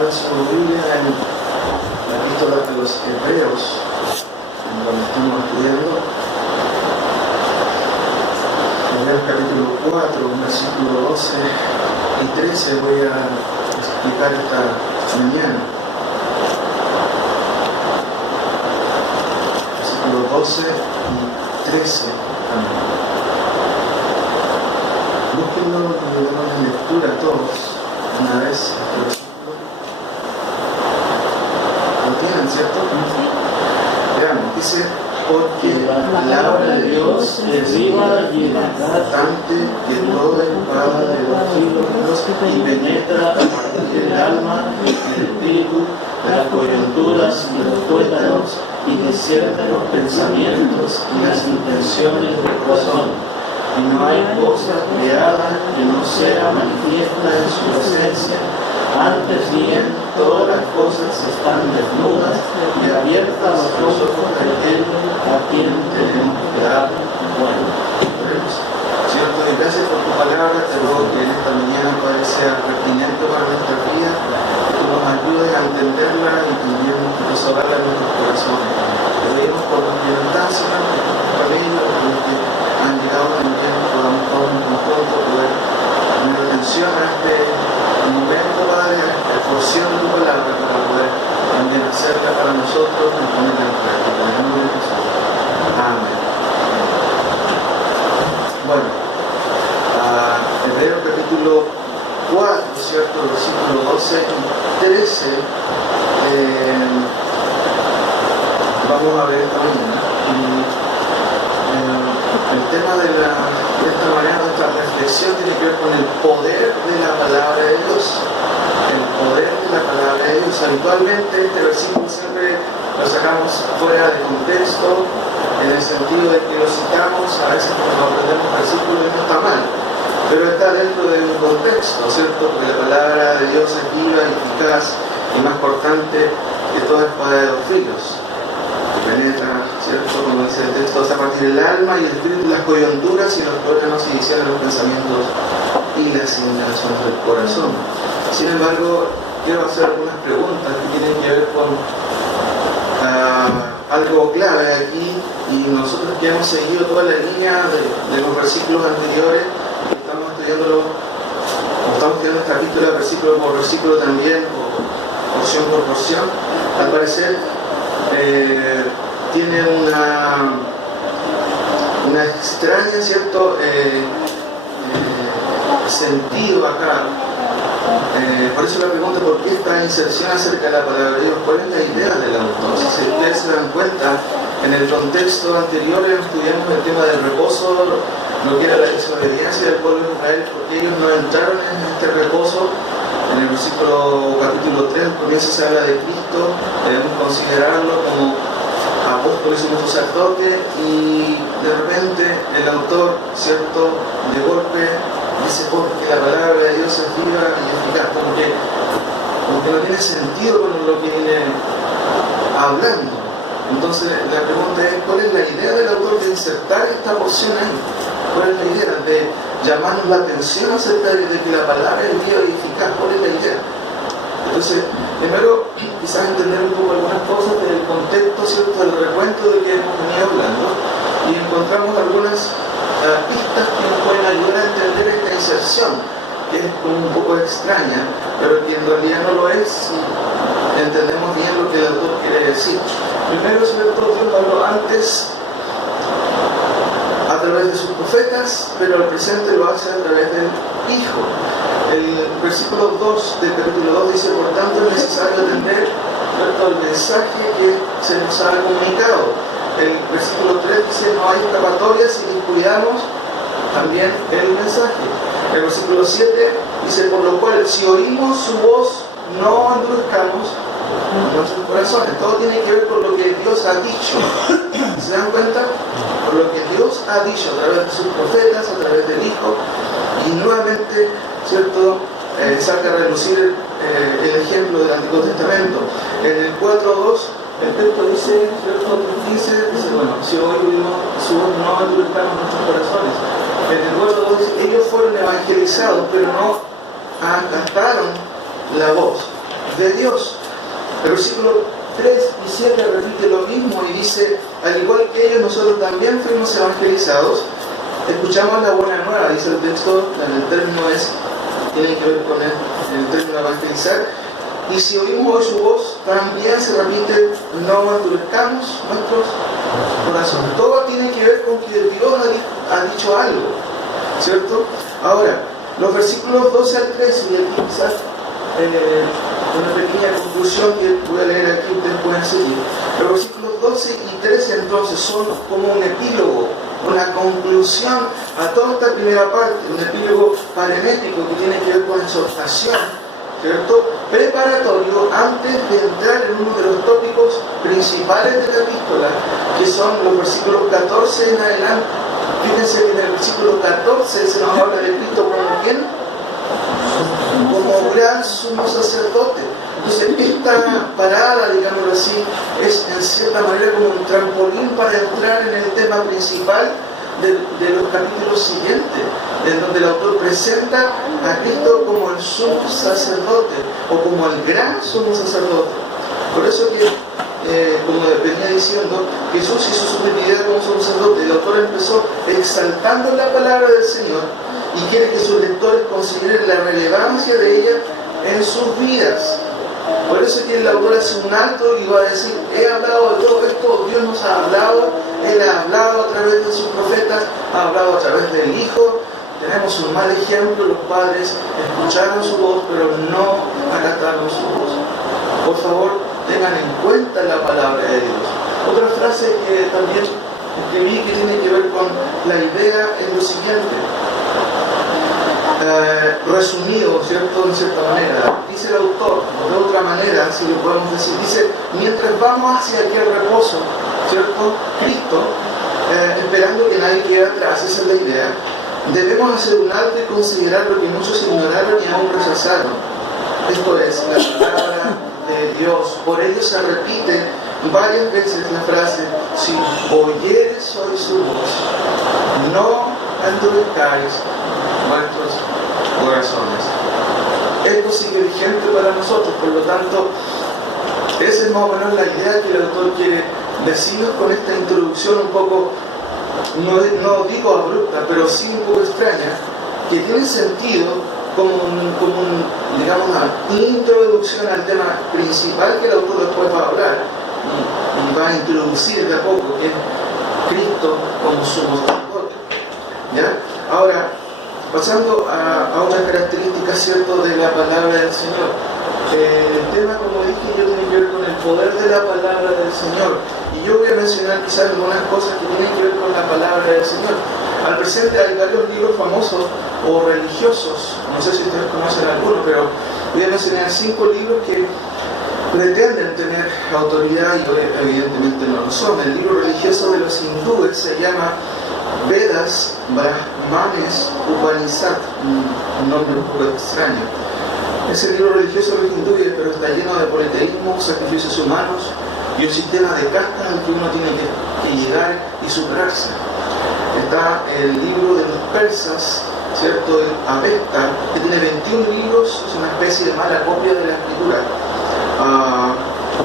abran su Biblia en la epístola de los Hebreos, en donde estamos estudiando. Hebreos capítulo 4, versículo 12 y 13 voy a explicar esta mañana. Versículo 12 y 13 también. Búsquenlo y demos lectura a todos una vez. ¿Lo tienen, cierto? Veamos, dice: porque la palabra de Dios es viva y importante que toda espada de dos filos y penetra a partir del alma y del espíritu, de las coyunturas y los tuétanos, y discierne los pensamientos y las intenciones del corazón. Y no hay cosa creada que no sea manifiesta en su presencia. Antes bien, todas las cosas están desnudas y abiertas a los ojos de aquel a quien tenemos que dar bueno. Señor, te doy gracias por tu palabra. Te ruego que en esta mañana, Padre, sea pertinente para nuestra vida, que tú nos ayudes a entenderla y también resolverla en nuestros corazones. Te pedimos por los que no están, Señor, por tu familia, por los que han llegado también, podamos todos en conjunto poder poner atención a este momento, Padre, a esta porción de tu palabra para poder también hacerla para nosotros y ponerla en práctica. En el nombre de Jesús. Amén. Bueno, Hebreos capítulo 4, ¿cierto? Versículo 12 y 13. Vamos a ver esta mañana. El tema de esta manera, nuestra reflexión tiene que ver con el poder de la palabra de Dios. El poder de la palabra de Dios. Habitualmente este versículo siempre lo sacamos fuera de contexto, en el sentido de que lo citamos a veces cuando aprendemos versículos y no está mal, pero está dentro de un contexto, ¿cierto? Porque la palabra de Dios es viva, eficaz y más cortante que toda espada de dos filos, que penetra, ¿cierto? Como dice el texto, a partir del alma y el espíritu, las coyunturas y los tuétanos y discierne los pensamientos y las inclinaciones del corazón. Sin embargo, quiero hacer algunas preguntas que tienen que ver con algo clave aquí, y nosotros que hemos seguido toda la línea de los versículos anteriores, estamos estudiando esta epístola versículo por versículo también, porción por porción. Al parecer tiene una extraña, ¿cierto? Sentido acá. Por eso la pregunta: ¿por qué esta inserción acerca de la palabra de Dios? ¿Cuál es la idea del autor? Si ustedes se dan cuenta, en el contexto anterior estudiamos el tema del reposo, lo que era la desobediencia del pueblo de Israel, porque ellos no entraron en este reposo. En el versículo capítulo 3 comienza, se habla de Cristo, debemos considerarlo como apóstol y sumo sacerdote, y de repente el autor, ¿cierto?, de golpe dice: porque la palabra de Dios es viva y eficaz, como que no tiene sentido con lo que viene hablando. Entonces la pregunta es: ¿cuál es la idea del autor de insertar esta porción ahí? ¿Cuál es la idea de llamarnos la atención acerca de que la palabra es viva y eficaz? ¿Cuál es la idea? Entonces, primero, quizás entender un poco algunas cosas del contexto, ¿cierto?, del recuento de que hemos venido hablando, y encontramos algunas pistas que nos pueden ayudar a entender esta inserción, que es como un poco extraña, pero que en realidad no lo es si entendemos bien lo que el autor quiere decir. Primero, ¿cierto?, Dios habló antes a través de sus profetas, pero al presente lo hace a través del Hijo. El versículo 2 del capítulo 2 dice: por tanto es necesario atender, ¿cierto?, el mensaje que se nos ha comunicado. El versículo 3 dice: no hay escapatoria si descuidamos también el mensaje. El versículo 7 dice: por lo cual, si oímos su voz, no endurezcamos nuestros corazones. Todo tiene que ver con lo que Dios ha dicho. ¿Se dan cuenta? Por lo que Dios ha dicho a través de sus profetas, a través del Hijo, y nuevamente, ¿cierto?, saca a relucir el ejemplo del Antiguo Testamento. En el 4.2 el texto dice, ¿cierto?, 15, dice: bueno, si oímos su voz, no endurezcamos nuestros corazones. En el 4.2 dice: ellos fueron evangelizados, pero no acataron la voz. de Dios. El versículo 3 y 7 repite lo mismo y dice: al igual que ellos, nosotros también fuimos evangelizados, escuchamos la buena nueva, dice el texto, el término tiene que ver con el término evangelizar, y si oímos hoy su voz, también se repite: no endurezcamos nuestros corazones. Todo tiene que ver con que Dios ha dicho algo, ¿cierto? Ahora, los versículos 12 al 13, y aquí quizás una pequeña conclusión que voy a leer aquí, ustedes pueden seguir. Los versículos 12 y 13 entonces son como un epílogo, una conclusión a toda esta primera parte, un epílogo parenético que tiene que ver con exhortación, ¿cierto? Preparatorio antes de entrar en uno de los tópicos principales de la epístola, que son los versículos 14 en adelante. Fíjense que en el versículo 14 se nos habla de Cristo como ¿quién? Como gran sumo sacerdote. Entonces esta parada, digámoslo así, es en cierta manera como un trampolín para entrar en el tema principal de los capítulos siguientes, en donde el autor presenta a Cristo como el sumo sacerdote o como el gran sumo sacerdote. Por eso que, como venía diciendo, Jesús hizo su divinidad como sumo sacerdote. El autor empezó exaltando la palabra del Señor y quiere que sus lectores consideren la relevancia de ella en sus vidas. Por eso que el autor hace un alto y va a decir: he hablado de todo esto, Dios nos ha hablado, Él ha hablado a través de sus profetas, ha hablado a través del Hijo. Tenemos un mal ejemplo: los padres escucharon su voz, pero no acataron su voz. Por favor, tengan en cuenta la palabra de Dios. Otra frase que también escribí que tiene que ver con la idea es lo siguiente. Resumido, ¿cierto? En cierta manera, dice el autor, de otra manera, si lo podemos decir, dice: mientras vamos hacia aquel reposo, ¿cierto? Cristo, esperando que nadie quede atrás, esa es la idea, debemos hacer un alto y considerar lo que muchos ignoraron y aún rechazaron. Esto es la palabra de Dios. Por ello se repite varias veces la frase: si oyeres hoy su voz, no endurezcáis nuestros corazones. Esto sigue vigente para nosotros, por lo tanto, esa es más o menos la idea que el autor quiere decirnos con esta introducción un poco, no digo abrupta, pero sí un poco extraña, que tiene sentido como digamos, una introducción al tema principal que el autor después va a hablar y va a introducir de a poco, que es Cristo como sumo sacerdote. ¿Ya? Ahora, pasando a otras características, ¿cierto?, de la palabra del Señor. El tema, como dije yo, tiene que ver con el poder de la palabra del Señor. Y yo voy a mencionar quizás algunas cosas que tienen que ver con la palabra del Señor. Al presente hay varios libros famosos o religiosos, no sé si ustedes conocen alguno, pero voy a mencionar 5 libros que pretenden tener autoridad y evidentemente no lo son. El libro religioso de los hindúes se llama Vedas, Brahmanes, Upanishad, un nombre un poco extraño. Es el libro religioso de los hindúes, pero está lleno de politeísmo, sacrificios humanos y un sistema de castas al que uno tiene que llegar y superarse. Está el libro de los persas, ¿cierto?, el Avesta, que tiene 21 libros, es una especie de mala copia de la escritura.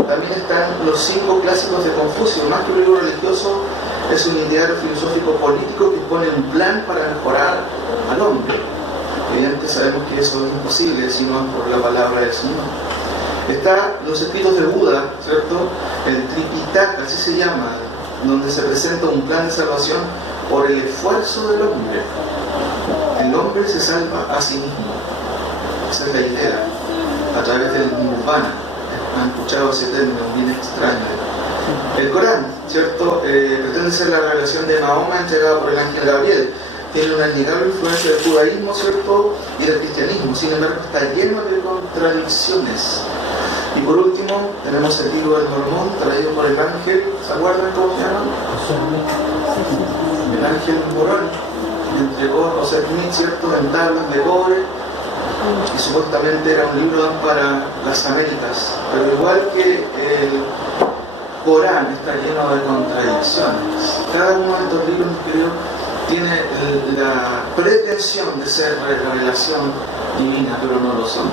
También están los 5 clásicos de Confucio. Más que un libro religioso, es un ideario filosófico político que pone un plan para mejorar al hombre. Evidentemente sabemos que eso es imposible si no es por la palabra del Señor. Está los escritos de Buda, ¿cierto?, el Tripitaka, así se llama, donde se presenta un plan de salvación por el esfuerzo del hombre. El hombre se salva a sí mismo. Esa es la idea, a través del nirvana. Han escuchado ese término bien extraño. El Corán, ¿cierto?, pretende ser la revelación de Mahoma entregada por el ángel Gabriel. Tiene una innegable influencia del judaísmo, ¿cierto?, y del cristianismo. Sin embargo, está lleno de contradicciones. Y por último, tenemos el libro del Mormón, traído por el ángel. ¿Se acuerdan cómo se llama? El ángel Morón. Entregó a José Smith, ¿cierto?, en tablas de cobre, y supuestamente era un libro para las Américas. Pero igual que el Corán está lleno de contradicciones. Cada uno de estos libros, creo, tiene la pretensión de ser revelación divina, pero no lo son.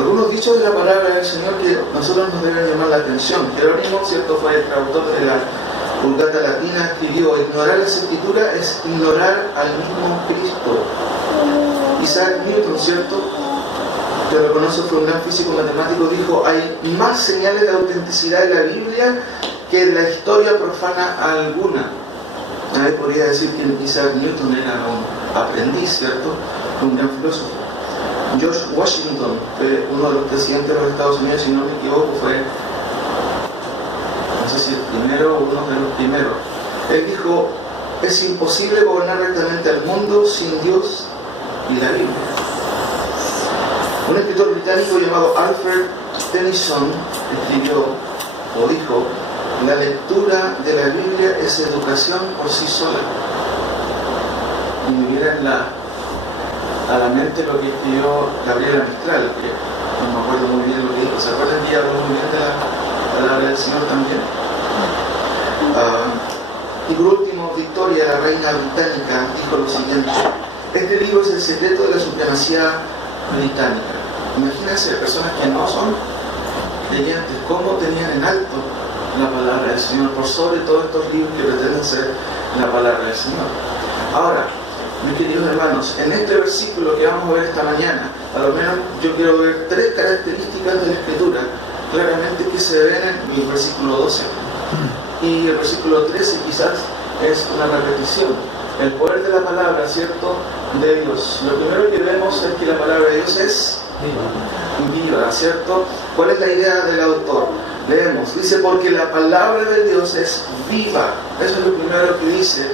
Algunos dichos de la palabra del Señor que nosotros nos deben llamar la atención. Jerónimo, ¿cierto?, fue el traductor de la Vulgata Latina, escribió: ignorar las Escrituras es ignorar al mismo Cristo. Isaac Newton, ¿cierto?, que lo conoce, fue un gran físico matemático, dijo: hay más señales de autenticidad de la Biblia que de la historia profana alguna. Nadie podría decir que Isaac Newton era un aprendiz, ¿cierto?, un gran filósofo. George Washington fue uno de los presidentes de los Estados Unidos, si no me equivoco, fue, no sé si el primero o uno de los primeros. Él dijo: es imposible gobernar rectamente al mundo sin Dios y la Biblia. Un escritor británico llamado Alfred Tennyson escribió o dijo: la lectura de la Biblia es educación por sí sola. Y me viene a la mente lo que escribió Gabriela Mistral, que no me acuerdo muy bien lo que dijo. ¿Se acuerdan que ella habló muy bien de la palabra del Señor también? Y por último, Victoria, la reina británica, dijo lo siguiente: este libro es el secreto de la supremacía británica. Imagínense, personas que no son creyentes, cómo tenían en alto la palabra del Señor por sobre todos estos libros que pretenden ser la palabra del Señor. Ahora, mis queridos hermanos, en este versículo que vamos a ver esta mañana, a lo menos yo quiero ver tres características de la Escritura claramente que se ven en el versículo 12. Y el versículo 13 quizás es una repetición. El poder de la palabra, ¿cierto?, de Dios. Lo primero que vemos es que la palabra de Dios es viva, ¿cierto? ¿Cuál es la idea del autor? Leemos, dice: porque la palabra de Dios es viva. Eso es lo primero que dice,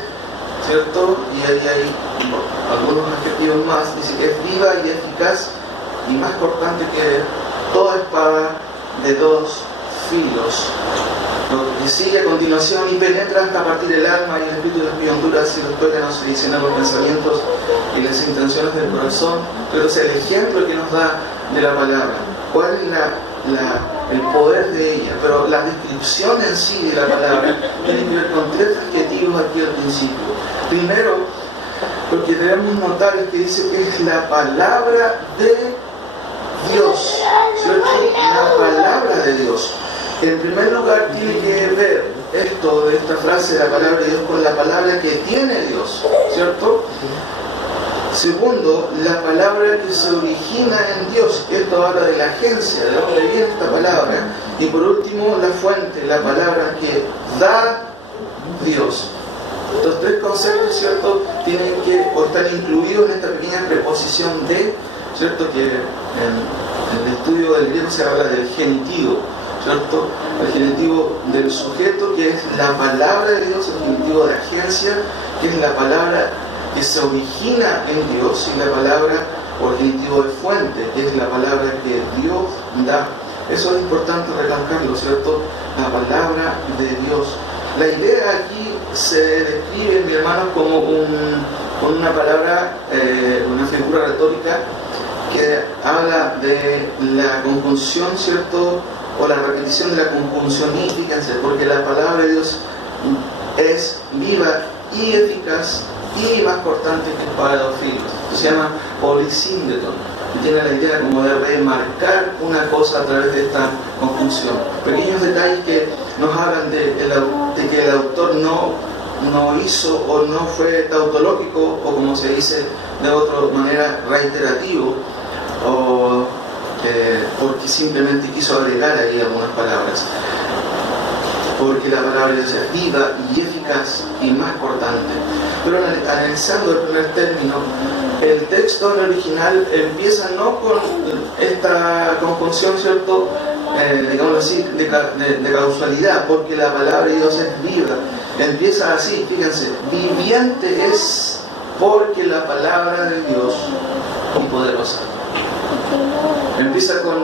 ¿cierto? Y ahí hay algunos adjetivos más. Dice que es viva y eficaz y más cortante que toda espada de dos filos. Lo que sigue a continuación: y penetra hasta partir el alma y el espíritu de las coyunturas y los tuétanos y discierne los pensamientos y las intenciones del corazón. Pero es el ejemplo que nos da de la palabra. ¿Cuál es el poder de ella? Pero la descripción en sí de la palabra tiene que ver con tres adjetivos aquí al principio. Primero, lo que debemos notar es que dice que es la palabra de Dios, ¿cierto? La palabra de Dios. En primer lugar, tiene que ver esto de esta frase de la palabra de Dios con la palabra que tiene Dios, ¿cierto? Segundo, la palabra que se origina en Dios. Esto habla de la agencia, de dónde viene esta palabra. Y por último, la fuente, la palabra que da Dios. Estos tres conceptos, ¿cierto?, tienen que o están incluidos en esta pequeña preposición de, ¿cierto?, que en el estudio del griego se habla del genitivo, ¿cierto? El genitivo del sujeto, que es la palabra de Dios; el genitivo de agencia, que es la palabra que se origina en Dios; y la palabra o el genitivo de fuente, que es la palabra que Dios da. Eso es importante recalcarlo, ¿cierto? La palabra de Dios. La idea aquí se describe, mi hermano, como con una palabra, una figura retórica que habla de la conjunción, ¿cierto?, o la repetición de la conjunción y, fíjense, porque la palabra de Dios es viva y eficaz y más cortante que espada de dos filos. Esto se llama polisíndeton, y tiene la idea como de remarcar una cosa a través de esta conjunción. Pequeños detalles que nos hablan de que el autor no hizo o no fue tautológico, o como se dice de otra manera, reiterativo, o porque simplemente quiso agregar ahí algunas palabras. Porque la palabra de Dios es viva y eficaz y más cortante. Pero analizando el primer término, el texto en el original empieza no con esta conjunción, ¿cierto?, digamos así, de causalidad, porque la palabra de Dios es viva. Empieza así, fíjense: viviente es porque la palabra de Dios es poderosa. Empieza con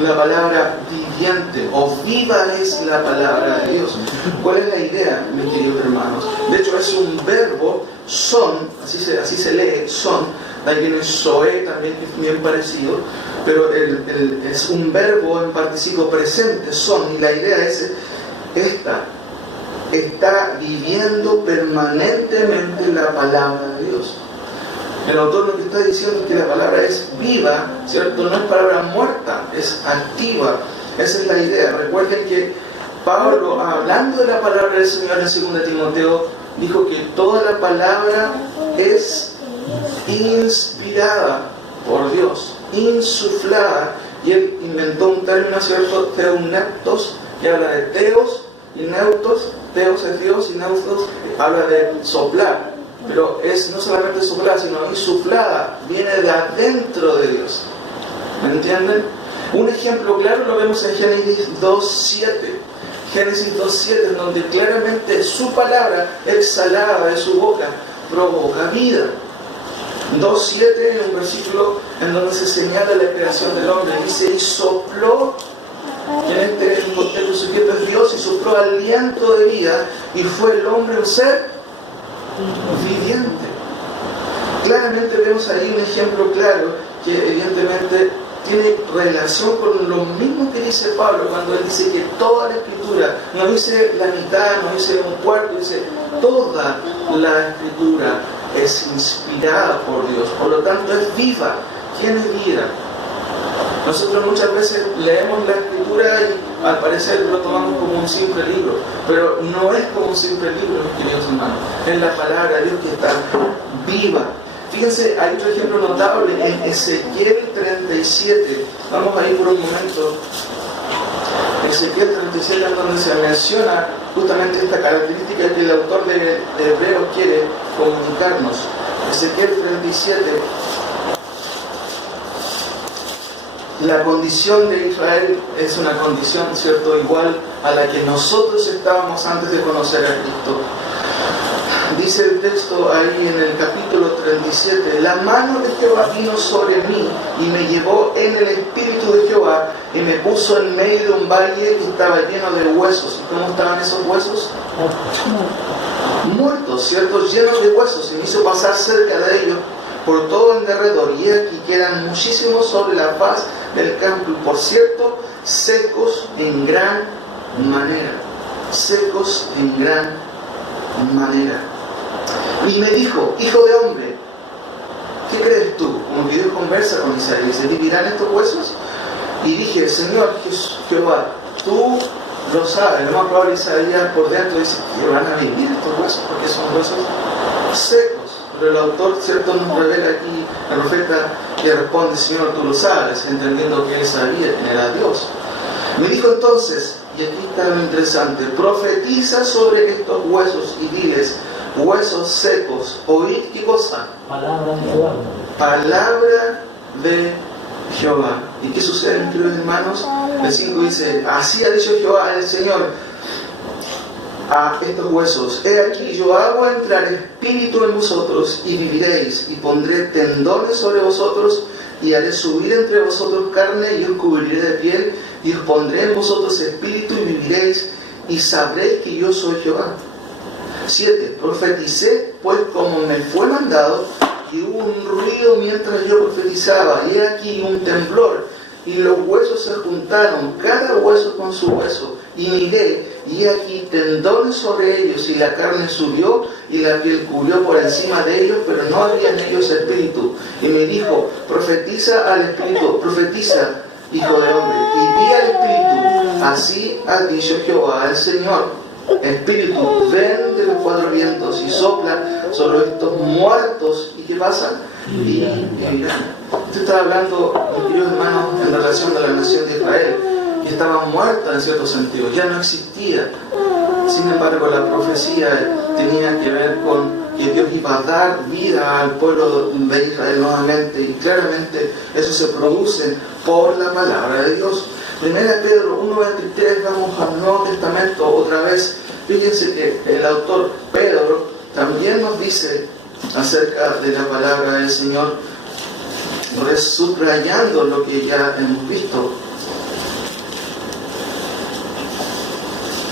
la palabra viviente, o viva es la palabra de Dios. ¿Cuál es la idea, mis queridos hermanos? De hecho, es un verbo, son, así se lee, son. Ahí viene zoe también, que es bien parecido, pero es un verbo en participio presente, son, y la idea es esta: está viviendo permanentemente la palabra de Dios. El autor lo que está diciendo es que la palabra es viva, ¿cierto? No es palabra muerta, es activa. Esa es la idea. Recuerden que Pablo, hablando de la palabra del Señor en 2 Timoteo, dijo que toda la palabra es inspirada por Dios, insuflada. Y él inventó un término, ¿cierto? Theuneptos, que habla de teos y neutos. Teos es Dios y neutos habla de soplar. Pero es no solamente soplar, sino insuflada. Viene de adentro de Dios. ¿Me entienden? Un ejemplo claro lo vemos en Génesis 2.7. Génesis 2.7, en donde claramente su palabra exhalada de su boca provoca vida. 2.7 es un versículo en donde se señala la creación del hombre. Dice, y sopló, en este contexto sujeto es Dios, y sopló aliento de vida, y fue el hombre un ser viviente. Claramente vemos ahí un ejemplo claro que evidentemente tiene relación con lo mismo que dice Pablo cuando él dice que toda la Escritura, no dice la mitad, no dice un cuarto, dice toda la Escritura es inspirada por Dios, por lo tanto es viva. ¿Quién es vida? Nosotros muchas veces leemos la Escritura y al parecer lo tomamos como un simple libro, pero no es como un simple libro, mis queridos hermanos. Es la palabra de Dios que está viva. Fíjense, hay otro ejemplo notable en Ezequiel 37. Vamos a ir por un momento. Ezequiel 37 es donde se menciona justamente esta característica que el autor de Hebreos quiere comunicarnos. Ezequiel 37. La condición de Israel es una condición, ¿cierto?, igual a la que nosotros estábamos antes de conocer a Cristo. Dice el texto ahí en el capítulo 37, la mano de Jehová vino sobre mí y me llevó en el espíritu de Jehová y me puso en medio de un valle que estaba lleno de huesos. ¿Y cómo estaban esos huesos? Muertos, ¿cierto? Llenos de huesos. Y me hizo pasar cerca de ellos por todo en derredor. Y aquí que eran muchísimos sobre la faz del campo. Y por cierto, secos en gran manera. Secos en gran manera. Y me dijo, hijo de hombre, ¿qué crees tú? Como que Dios conversa con Isaías, dice, ¿vivirán estos huesos? Y dije, Señor Jehová, tú lo sabes. Lo más probable Isaías por dentro dice que van a vivir estos huesos porque son huesos secos. Pero el autor, ¿cierto?, nos revela aquí, el profeta, que responde, Señor, tú lo sabes, entendiendo que él sabía quién era Dios. Me dijo entonces, y aquí está lo interesante, profetiza sobre estos huesos y diles, huesos secos, oíd qué cosa. Palabra de Jehová. Palabra de Jehová. ¿Y qué sucede, mis queridos hermanos? El 5 dice, así ha dicho Jehová el Señor a estos huesos, he aquí yo hago entrar espíritu en vosotros y viviréis, y pondré tendones sobre vosotros y haré subir entre vosotros carne y os cubriré de piel y os pondré en vosotros espíritu y viviréis y sabréis que yo soy Jehová. 7. Profeticé pues como me fue mandado y hubo un ruido mientras yo profetizaba y he aquí un temblor y los huesos se juntaron cada hueso con su hueso y miré y he aquí tendones sobre ellos y la carne subió y la piel cubrió por encima de ellos, pero no había en ellos espíritu. Y me dijo, profetiza al espíritu, profetiza, hijo de hombre, y di al espíritu, así ha dicho Jehová el Señor, espíritu, ven de los cuatro vientos y sopla sobre estos muertos. ¿Y qué pasa? Y vivirán. Usted está hablando, mis queridos hermanos, en relación a la nación de Israel, que estaba muerta en cierto sentido, ya no existía. Sin embargo, la profecía tenía que ver con que Dios iba a dar vida al pueblo de Israel nuevamente, y claramente eso se produce por la palabra de Dios. Primera Pedro 1:23, vamos al Nuevo Testamento otra vez. Fíjense que el autor Pedro también nos dice acerca de la palabra del Señor, subrayando lo que ya hemos visto.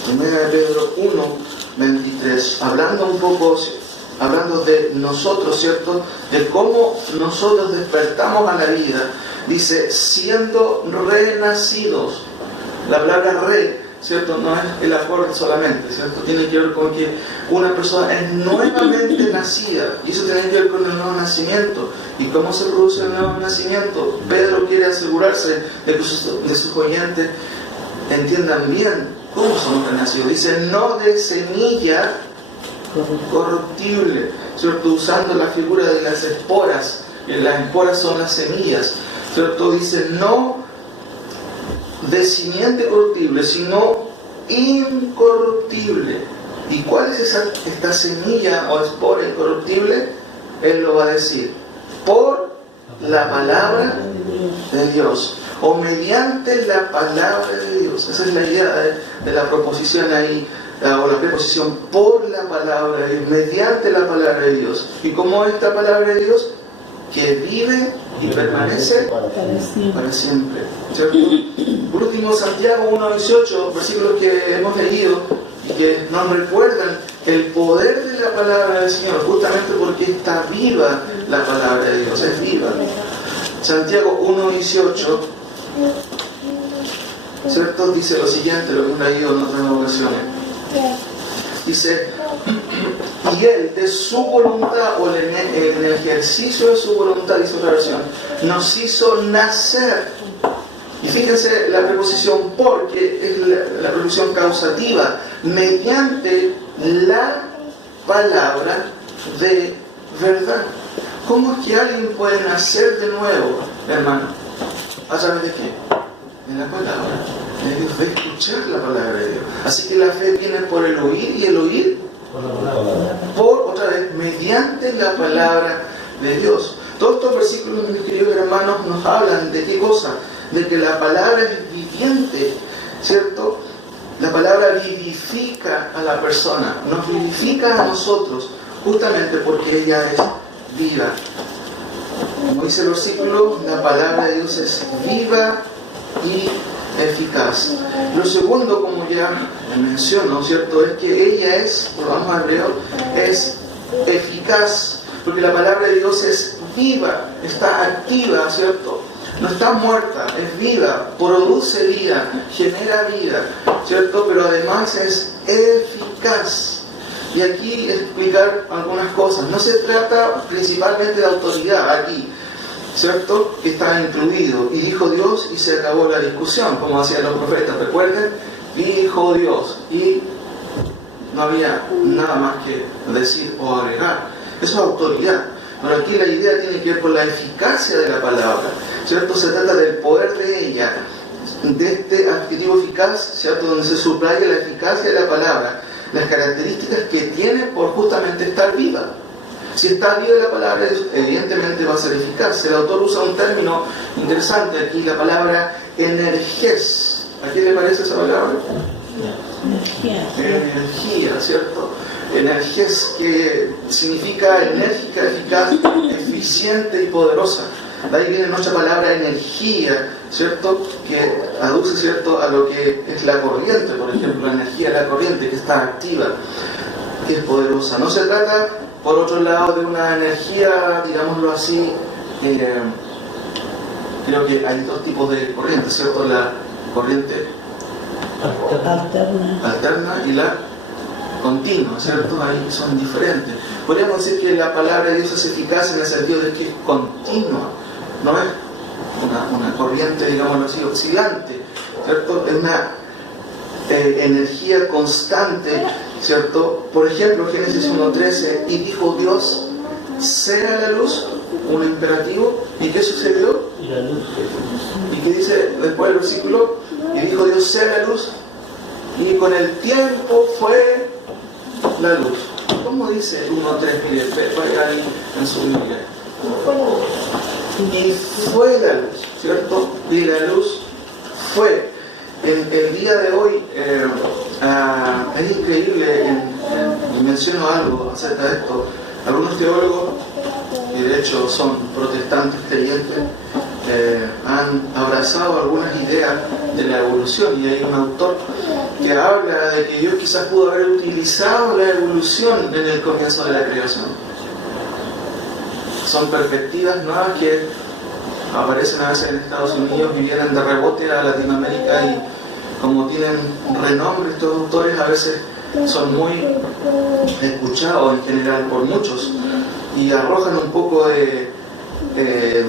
Primera de Pedro 1:23, hablando de nosotros, ¿cierto? De cómo nosotros despertamos a la vida. Dice, siendo renacidos. La palabra re ¿cierto? No es el acorde solamente, ¿cierto? Tiene que ver con que una persona es nuevamente nacida, y eso tiene que ver con el nuevo nacimiento. ¿Y cómo se produce el nuevo nacimiento? Pedro quiere asegurarse de que sus oyentes entiendan bien cómo somos nacidos. Dice, no de semilla corruptible, ¿cierto? Usando la figura de las esporas, que las esporas son las semillas, ¿cierto? Dice, no de simiente corruptible, sino incorruptible. ¿Y cuál es esta semilla o espora incorruptible? Él lo va a decir, por la palabra de Dios, o mediante la palabra de Dios. Esa es la idea de la proposición ahí, o la preposición, por la palabra de Dios, mediante la palabra de Dios. ¿Y cómo es esta palabra de Dios? Que vive y permanece para siempre, ¿cierto? Por último, Santiago 1:18, versículos que hemos leído y que nos recuerdan el poder de la palabra del Señor, justamente porque está viva la palabra de Dios, es viva. Santiago 1:18, ¿cierto? Dice lo siguiente, lo hemos leído en otras ocasiones. Dice, y Él de su voluntad, o en el ejercicio de su voluntad, dice otra versión, nos hizo nacer. Y fíjense la preposición por, que es la preposición causativa, mediante la palabra de verdad. ¿Cómo es que alguien puede nacer de nuevo, hermano? ¿A través de qué? De la palabra de Dios, de escuchar la palabra de Dios. Así que la fe viene por el oír, y el oír por, otra vez, mediante la palabra de Dios. Todos estos versículos, mis queridos hermanos, nos hablan de qué cosa, de que la palabra es viviente, ¿cierto? La palabra vivifica a la persona, nos vivifica a nosotros, justamente porque ella es viva. Como dice el versículo, la palabra de Dios es viva y eficaz. Lo segundo, como ya menciono, ¿cierto?, es que ella es, volvamos a hebreo, es eficaz, porque la palabra de Dios es viva, está activa, ¿cierto? No está muerta, es viva, produce vida, genera vida, ¿cierto? Pero además es eficaz. Y aquí explicar algunas cosas. No se trata principalmente de autoridad aquí, ¿cierto? Que está incluido. Y dijo Dios y se acabó la discusión, como hacían los profetas. Recuerden, dijo Dios y no había nada más que decir o agregar. Eso es autoridad. Pero aquí la idea tiene que ver con la eficacia de la palabra, ¿cierto? Se trata del poder de ella, de este adjetivo eficaz, ¿cierto?, donde se subraya la eficacia de la palabra, las características que tiene por justamente estar viva. Si está viva la palabra, evidentemente va a ser eficaz. El autor usa un término interesante aquí, la palabra energés. ¿A quién le parece esa palabra? Energía, ¿cierto? Energés, que significa enérgica, eficaz, eficiente y poderosa. De ahí viene nuestra palabra energía, ¿cierto?, que aduce, ¿cierto?, a lo que es la corriente, por ejemplo, la energía de la corriente, que está activa, que es poderosa. No se trata, por otro lado, de una energía, digámoslo así, creo que hay dos tipos de corriente, ¿cierto?, la corriente alterna y la continua, ¿cierto? Ahí son diferentes. Podríamos decir que la palabra de Dios es eficaz en el sentido de que es continua, no es una corriente, digámoslo así, oscilante, ¿cierto? Es una energía constante, ¿cierto? Por ejemplo, Génesis 1:13, y dijo Dios, sea la luz, un imperativo, ¿y qué sucedió? ¿Y qué dice después del versículo? Y dijo Dios, sea la luz, y con el tiempo fue la luz. ¿Cómo dice el 1:3? Mire, vaya ahí en su Biblia. Y fue la luz, ¿cierto? Y la luz fue. El día de hoy es increíble, y menciono algo acerca de esto. Algunos teólogos, que de hecho son protestantes creyentes, han abrazado algunas ideas de la evolución, y hay un autor que habla de que Dios quizás pudo haber utilizado la evolución en el comienzo de la creación. Son perspectivas nuevas que aparecen a veces en Estados Unidos y vienen de rebote a Latinoamérica, como tienen renombre estos autores, a veces son muy escuchados en general por muchos y arrojan un poco de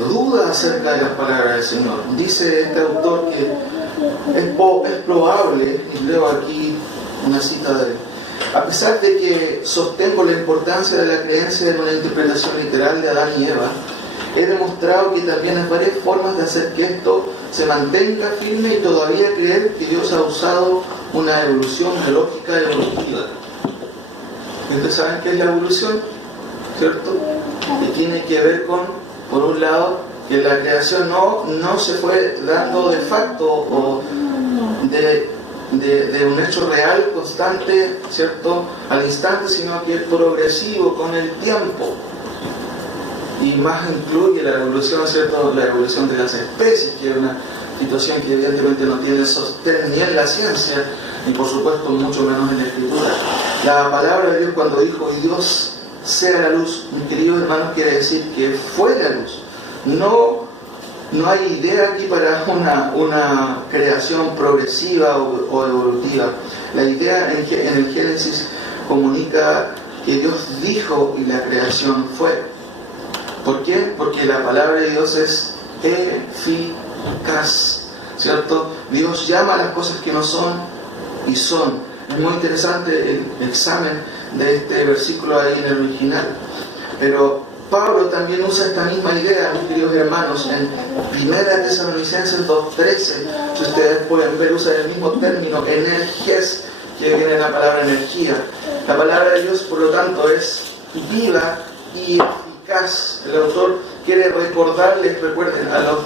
duda acerca de las palabras del Señor. Dice este autor que es probable, y leo aquí una cita de él: a pesar de que sostengo la importancia de la creencia en una interpretación literal de Adán y Eva, he demostrado que también hay varias formas de hacer que esto se mantenga firme y todavía creer que Dios ha usado una evolución geológica evolutiva. Ustedes saben qué es la evolución, ¿cierto? Que tiene que ver con, por un lado, que la creación no se fue dando de facto o de un hecho real, constante, ¿cierto?, al instante, sino que es progresivo con el tiempo. Y más incluye la evolución, ¿cierto?, la evolución de las especies, que es una situación que evidentemente no tiene sostén ni en la ciencia, ni por supuesto mucho menos en la Escritura. La palabra de Dios, cuando dijo "y Dios sea la luz", mis queridos hermanos, quiere decir que fue la luz. No hay idea aquí para una creación progresiva o evolutiva. La idea en el Génesis comunica que Dios dijo y la creación fue. ¿Por qué? Porque la palabra de Dios es eficaz, ¿cierto? Dios llama a las cosas que no son y son. Es muy interesante el examen de este versículo ahí en el original. Pero Pablo también usa esta misma idea, mis queridos hermanos, en 1 Tesalonicenses 2:13. Si ustedes pueden ver, usa el mismo término, energés, que viene de la palabra energía. La palabra de Dios, por lo tanto, es viva y eficaz. El autor quiere recordarles, recuerden, a los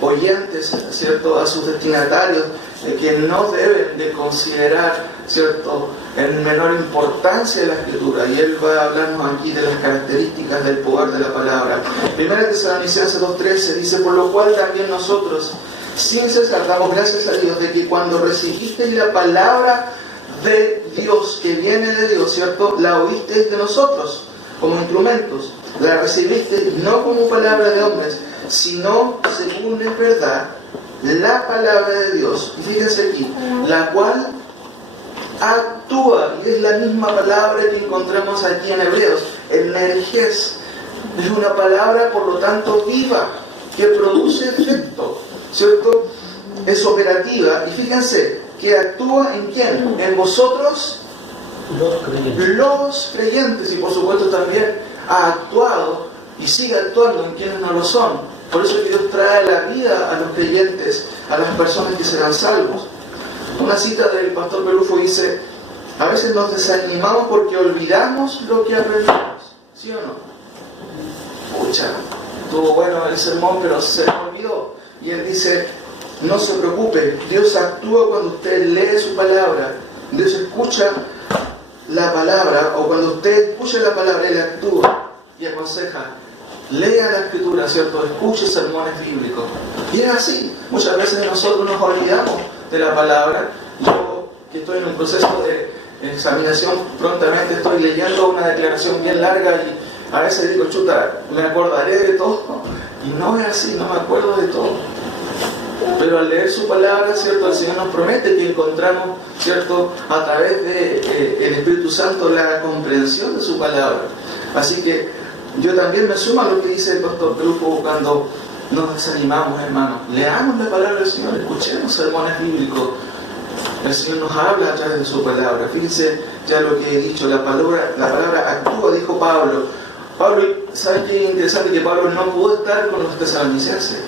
oyentes, ¿cierto?, a sus destinatarios, que no deben de considerar, ¿cierto?, en menor importancia de la Escritura. Y él va a hablarnos aquí de las características del poder de la palabra. 1 Tesalonicenses 2:13 dice: por lo cual también nosotros, sin cesar, damos gracias a Dios de que cuando recibisteis la palabra de Dios, que viene de Dios, ¿cierto?, la oísteis de nosotros como instrumentos. La recibisteis no como palabra de hombres, sino, según es verdad, la palabra de Dios. Y fíjense aquí, la cual actúa, y es la misma palabra que encontramos aquí en Hebreos, energés. Es una palabra, por lo tanto, viva, que produce efecto, ¿cierto? Es operativa, y fíjense, que actúa ¿en quién? En vosotros, los creyentes, y por supuesto también ha actuado y sigue actuando en quienes no lo son. Por eso es que Dios trae la vida a los creyentes, a las personas que serán salvos. Una cita del pastor Pelufo dice: a veces nos desanimamos porque olvidamos lo que aprendimos. ¿Sí o no? Pucha, estuvo bueno el sermón, pero se me olvidó. Y él dice: no se preocupe, Dios actúa cuando usted lee su palabra. Dios escucha la palabra, o cuando usted escucha la palabra, Él actúa y aconseja. Lea la Escritura, ¿cierto? Escuche sermones bíblicos. Y es así. Muchas veces nosotros nos olvidamos de la palabra. Yo, que estoy en un proceso de examinación, prontamente estoy leyendo una declaración bien larga y a veces digo: chuta, me acordaré de todo. Y no es así, no me acuerdo de todo. Pero al leer su palabra, ¿cierto?, el Señor nos promete que encontramos, ¿cierto?, a través de el Espíritu Santo la comprensión de su palabra. Así que yo también me sumo a lo que dice el pastor Pelufo cuando nos desanimamos, hermanos. Leamos la palabra del Señor, escuchemos sermones bíblicos. El Señor nos habla a través de su palabra. Fíjense ya lo que he dicho, la palabra actúa, dijo Pablo. ¿Saben qué interesante? Que Pablo no pudo estar con los tesalonicenses.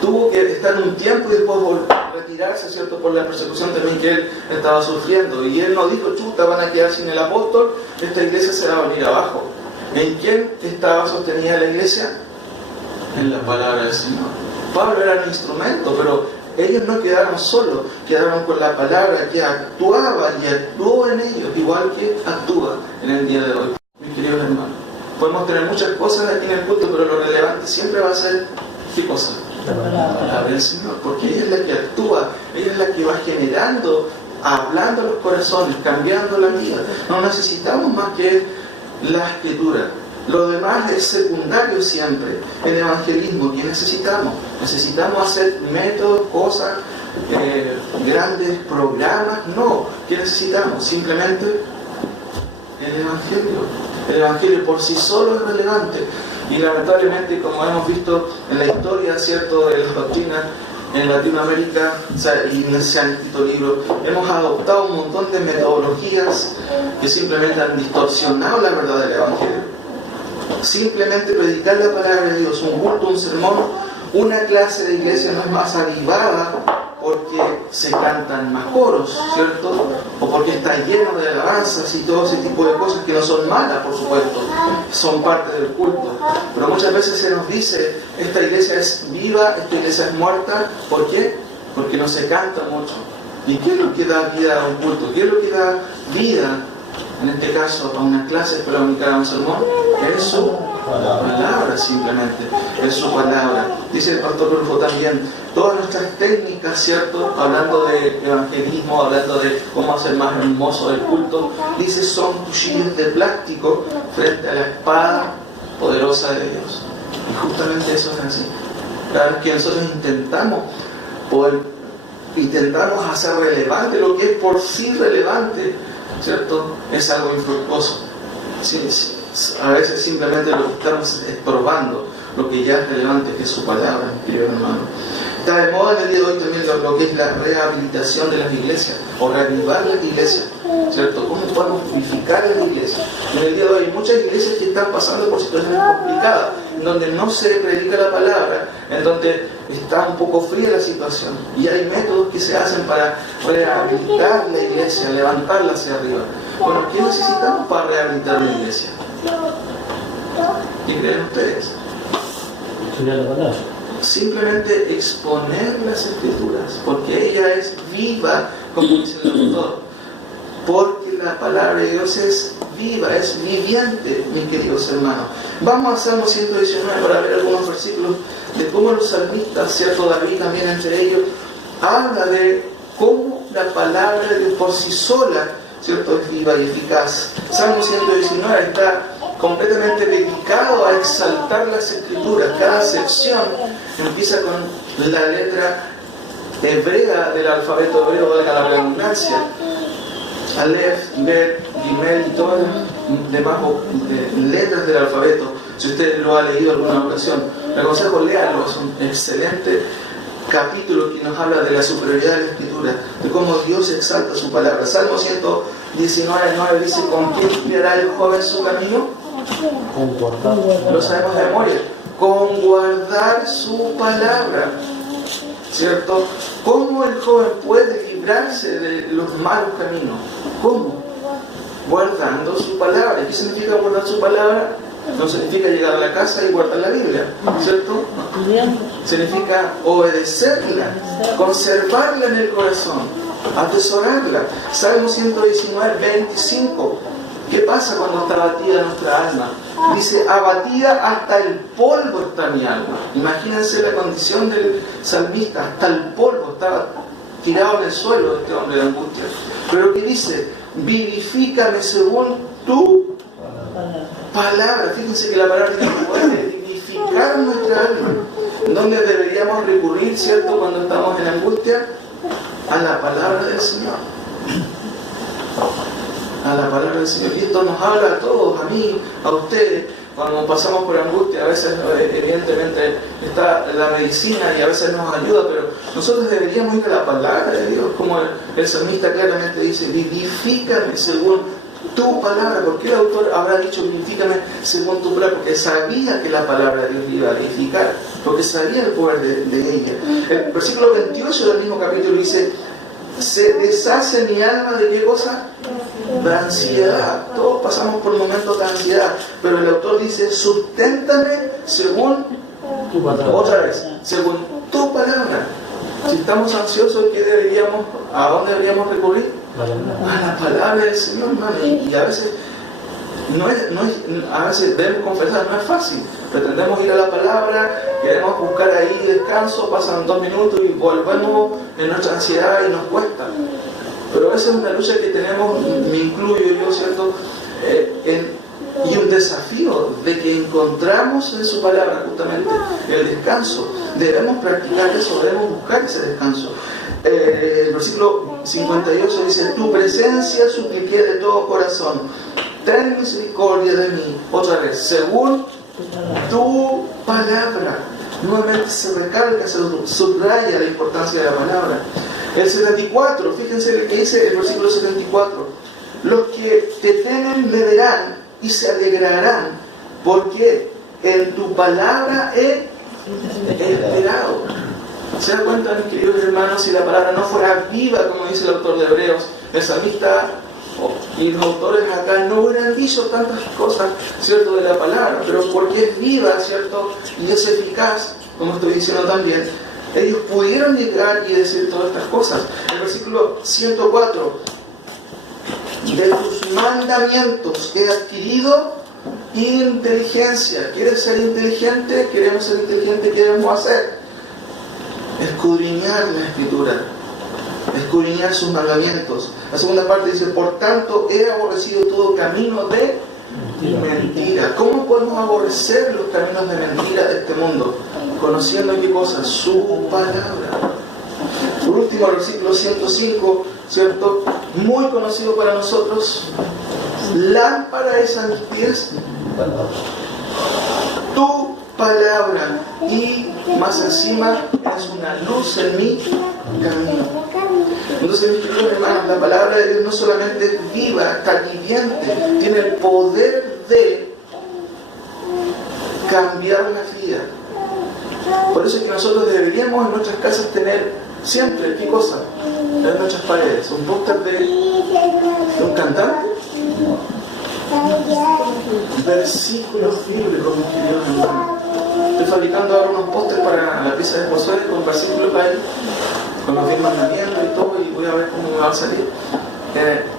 Tuvo que estar un tiempo y después retirarse, ¿cierto?, por la persecución también que él estaba sufriendo. Y él no dijo: chuta, van a quedar sin el apóstol, esta iglesia se va a venir abajo. ¿En quién estaba sostenida la iglesia? En la palabra del Señor. Pablo era un instrumento, pero ellos no quedaron solos, quedaron con la palabra que actuaba y actuó en ellos, igual que actúa en el día de hoy. Mis queridos hermanos, podemos tener muchas cosas aquí en el culto, pero lo relevante siempre va a ser ¿qué cosa? La palabra del Señor, porque ella es la que actúa, ella es la que va generando, hablando a los corazones, cambiando la vida. No necesitamos más que la Escritura. Lo demás es secundario siempre. El evangelismo, ¿qué necesitamos? Necesitamos hacer métodos, cosas grandes programas, no. ¿Qué necesitamos? Simplemente el Evangelio. El Evangelio por sí solo es relevante. Y lamentablemente, como hemos visto en la historia, ¿cierto?, de las doctrinas en Latinoamérica, y se han escrito libros, hemos adoptado un montón de metodologías que simplemente han distorsionado la verdad del Evangelio. Simplemente predicar la palabra de Dios, un culto, un sermón, una clase de iglesia no es más avivada porque se cantan más coros, ¿cierto? O porque está lleno de alabanzas y todo ese tipo de cosas que no son malas, por supuesto, son parte del culto. Pero muchas veces se nos dice, esta iglesia es viva, esta iglesia es muerta. ¿Por qué? Porque no se canta mucho. ¿Y qué es lo que da vida a un culto? ¿Qué es lo que da vida, en este caso, a una clase para comunicar a un sermón? Es su palabra, simplemente. Es su palabra. Dice el pastor Rulfo también, todas nuestras técnicas, ¿cierto?, hablando de evangelismo, hablando de cómo hacer más hermoso el culto, dice, son cuchillos de plástico frente a la espada poderosa de Dios. Y justamente eso es así. Cada vez que nosotros intentamos hacer relevante lo que es por sí relevante, ¿cierto?, es algo infructuoso. Sí, a veces simplemente lo que estamos es probando lo que ya es relevante, que es su palabra, mi querido hermano. Está de moda en el día de hoy también lo que es la rehabilitación de las iglesias, o reavivar las iglesias, ¿cierto? ¿Cómo podemos vivificar a la iglesia? En el día de hoy hay muchas iglesias que están pasando por situaciones complicadas, en donde no se predica la palabra, en donde está un poco fría la situación, y hay métodos que se hacen para rehabilitar la iglesia, levantarla hacia arriba. Bueno, ¿qué necesitamos para rehabilitar la iglesia? ¿Qué creen ustedes? Estudiar la palabra. Simplemente exponer las Escrituras, porque ella es viva, como dice el autor, porque la palabra de Dios es viva, es viviente, mis queridos hermanos. Vamos a Salmo 119 para ver algunos versículos de cómo los salmistas, ¿cierto?, David también entre ellos, habla de cómo la palabra de Dios por sí sola, ¿cierto?, es viva y eficaz. Salmo 119 está completamente dedicado a exaltar las Escrituras. Cada sección empieza con la letra hebrea del alfabeto hebreo, valga la redundancia, Aleph, Bet, Gimel y todas las demás letras del alfabeto. Si usted lo ha leído en alguna ocasión, le aconsejo léalo, es un excelente capítulo que nos habla de la superioridad de la Escritura, de cómo Dios exalta su palabra. Salmo 119:9 dice, ¿con quién guiará el joven su camino? Con guardar. Lo sabemos de memoria. Con guardar su palabra, ¿cierto? ¿Cómo el joven puede librarse de los malos caminos? ¿Cómo? Guardando su palabra. ¿Qué significa guardar su palabra? No significa llegar a la casa y guardar la Biblia, ¿cierto? Significa obedecerla, conservarla en el corazón, atesorarla. Salmo 119:25. ¿Qué pasa cuando está abatida nuestra alma? Dice, abatida hasta el polvo está mi alma. Imagínense la condición del salmista, hasta el polvo, estaba tirado en el suelo este hombre de angustia. Pero ¿qué dice? Vivifícame según tu palabra. Fíjense que la palabra tiene que poder vivificar nuestra alma. ¿Dónde deberíamos recurrir, cierto, cuando estamos en angustia? A la palabra del Señor. A la palabra del Señor. Y esto nos habla a todos, a mí, a ustedes. Cuando pasamos por angustia, a veces evidentemente está la medicina y a veces nos ayuda, pero nosotros deberíamos ir a la palabra de Dios, como el salmista claramente dice, vivifícame según tu palabra. ¿Por qué el autor habrá dicho vivifícame según tu palabra? Porque sabía que la palabra de Dios le iba a vivificar, porque sabía el poder de ella. El versículo 28 del mismo capítulo dice, se deshace mi alma de qué cosa? De ansiedad. Todos pasamos por momentos de ansiedad, pero el autor dice, susténtame según Tu palabra. otra vez, según tu palabra. Si estamos ansiosos, ¿a dónde deberíamos recurrir? A la palabra del Señor, hermano. Y a veces a veces debemos confesar, no es fácil. Pretendemos ir a la palabra, queremos buscar ahí descanso, pasan 2 minutos y volvemos en nuestra ansiedad y nos cuesta. Pero esa es una lucha que tenemos, me incluyo yo, ¿cierto? En y un desafío de que encontramos en su palabra justamente el descanso. Debemos practicar eso, debemos buscar ese descanso. El versículo 58 dice: tu presencia supliqué de todo corazón, ten misericordia de mí. Otra vez, según tu palabra. Nuevamente se recalca, se subraya la importancia de la palabra. El 74, fíjense lo que dice el versículo 74: los que te temen me verán y se alegrarán, porque en tu palabra he esperado. ¿Se dan cuenta, mis queridos hermanos? Si la palabra no fuera viva, como dice el autor de Hebreos, el salmista y los autores acá no hubieran dicho tantas cosas, ¿cierto?, de la palabra, pero porque es viva, ¿cierto?, y es eficaz, como estoy diciendo también, ellos pudieron llegar y decir todas estas cosas. El versículo 104: de tus mandamientos he adquirido inteligencia. ¿Quieres ser inteligente? ¿Queremos ser inteligentes? ¿Qué debemos hacer? Escudriñar la Escritura, escudriñar sus mandamientos. La segunda parte dice: por tanto he aborrecido todo camino de mentira. ¿Cómo podemos aborrecer los caminos de mentira de este mundo? Conociendo qué cosa, su palabra. Por último, el versículo 105, ¿cierto?, muy conocido para nosotros: lámpara es a mis pies tu palabra, y más encima es una luz en mi camino. Entonces, mis queridos hermanos, la palabra de Dios no solamente es viva, está viviente, tiene el poder de cambiar la vida. Por eso es que nosotros deberíamos en nuestras casas tener siempre, ¿qué cosa?, en nuestras paredes, un póster de un cantante, versículos bíblicos, mis queridos hermanos. Estoy fabricando ahora unos pósteres para la pieza de Josué con versículos ahí, con los 10 mandamientos y todo, y voy a ver cómo me va a salir.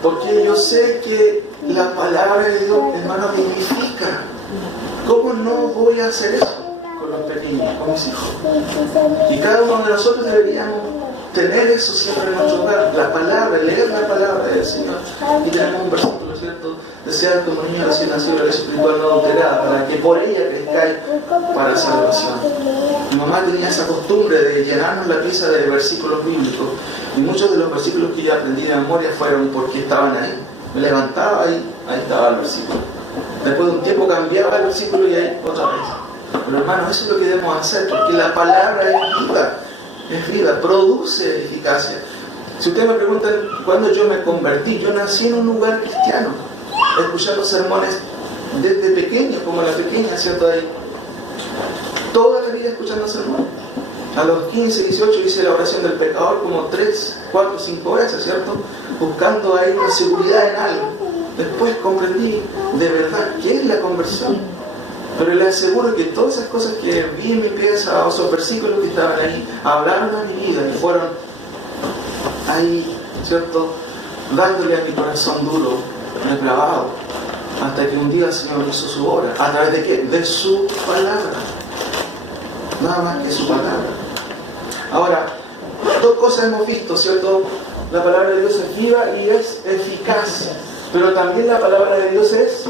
Porque yo sé que la palabra de Dios, hermano, vivifica. ¿Cómo no voy a hacer eso con los pequeños, con mis hijos? Y cada uno de nosotros deberíamos tener eso siempre en nuestro hogar, la palabra, leer la palabra del Señor. Y tenemos un versículo, ¿cierto? Desear como niño recién nacido la leche espiritual no adulterada, para que por ella crezcáis para salvación. Mi mamá tenía esa costumbre de llenarnos la pieza de versículos bíblicos, y muchos de los versículos que yo aprendí de memoria fueron porque estaban ahí. Me levantaba y ahí estaba el versículo. Después de un tiempo cambiaba el versículo y ahí otra vez. Pero hermanos, eso es lo que debemos hacer, porque la palabra es viva, produce eficacia. Si ustedes me preguntan cuándo yo me convertí, yo nací en un lugar cristiano, escuchando sermones desde pequeño, como la pequeña, ¿cierto? Ahí, toda la vida escuchando sermones. A los 15, 18 hice la oración del pecador como 3, 4, 5 veces, ¿cierto? Buscando ahí una seguridad en algo. Después comprendí de verdad qué es la conversión. Pero les aseguro que todas esas cosas que vi en mi pieza, o esos versículos que estaban ahí, hablaron a mi vida, que fueron ahí, ¿cierto?, dándole a mi corazón duro, depravado, hasta que un día el Señor hizo su obra. ¿A través de qué? De su palabra. Nada más que su palabra. Ahora, dos cosas hemos visto, ¿cierto? La palabra de Dios es viva y es eficaz, pero también la palabra de Dios es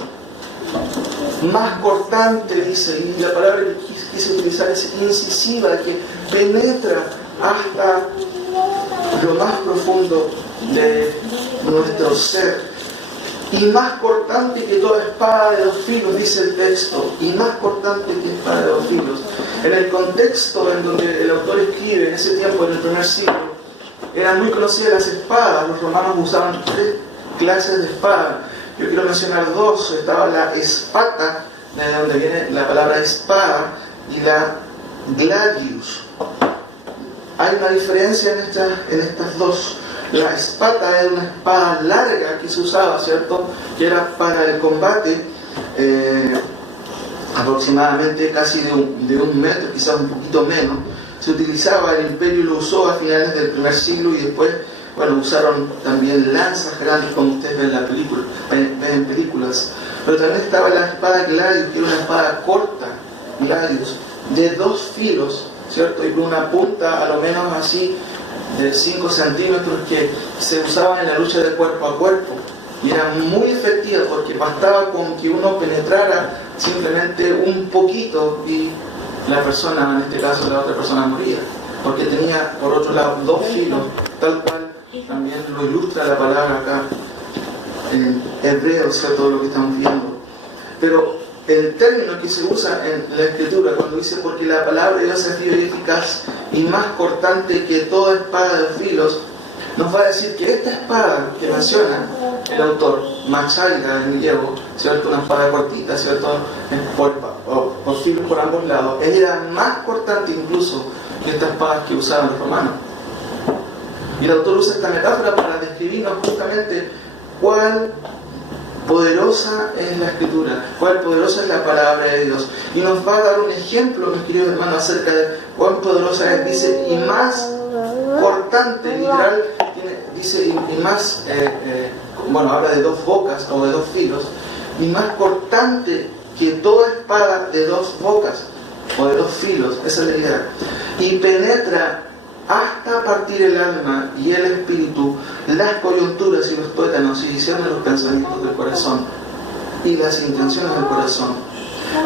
más cortante, dice, y la palabra que quise utilizar es incisiva, que penetra hasta lo más profundo de nuestro ser, y más cortante que toda espada de 2 filos, dice el texto, y más cortante que espada de 2 filos. En el contexto en donde el autor escribe, en ese tiempo, en el primer siglo, eran muy conocidas las espadas. Los romanos usaban 3 clases de espada. Yo quiero mencionar 2. Estaba la espata, de donde viene la palabra espada, y la gladius. Hay una diferencia en estas 2. La espata era una espada larga que se usaba, ¿cierto?, que era para el combate, aproximadamente casi de un metro, quizás un poquito menos. Se utilizaba, el imperio lo usó a finales del primer siglo, y después, bueno, usaron también lanzas grandes, como ustedes ven en películas. Pero también estaba la espada gladius, que era una espada corta, gladius, de 2 filos, ¿cierto?, y con una punta a lo menos así de 5 centímetros, que se usaban en la lucha de cuerpo a cuerpo. y era muy efectiva porque bastaba con que uno penetrara simplemente un poquito y la persona, en este caso la otra persona, moría, porque tenía por otro lado dos filos, tal cual también lo ilustra la palabra acá en hebreo, o sea, todo lo que estamos viendo. Pero el término que se usa en la Escritura cuando dice porque la palabra de Dios es viva y eficaz y más cortante que toda espada de filos, nos va a decir que esta espada que menciona el autor, machaira en griego, ¿cierto? Una espada cortita, ¿cierto? Por filos por ambos lados, era más cortante incluso que estas espadas que usaban los romanos. Y el autor usa esta metáfora para describirnos justamente cuál poderosa es la Escritura, cuál poderosa es la palabra de Dios. Y nos va a dar un ejemplo, mis queridos hermanos, acerca de cuán poderosa es. Dice, y más cortante, literal, dice, y más, bueno, habla de dos bocas o de dos filos, y más cortante que toda espada de dos bocas o de dos filos, esa es la idea. Y penetra hasta partir el alma y el espíritu, las coyunturas y los tuétanos, y discierne los pensamientos del corazón y las intenciones del corazón.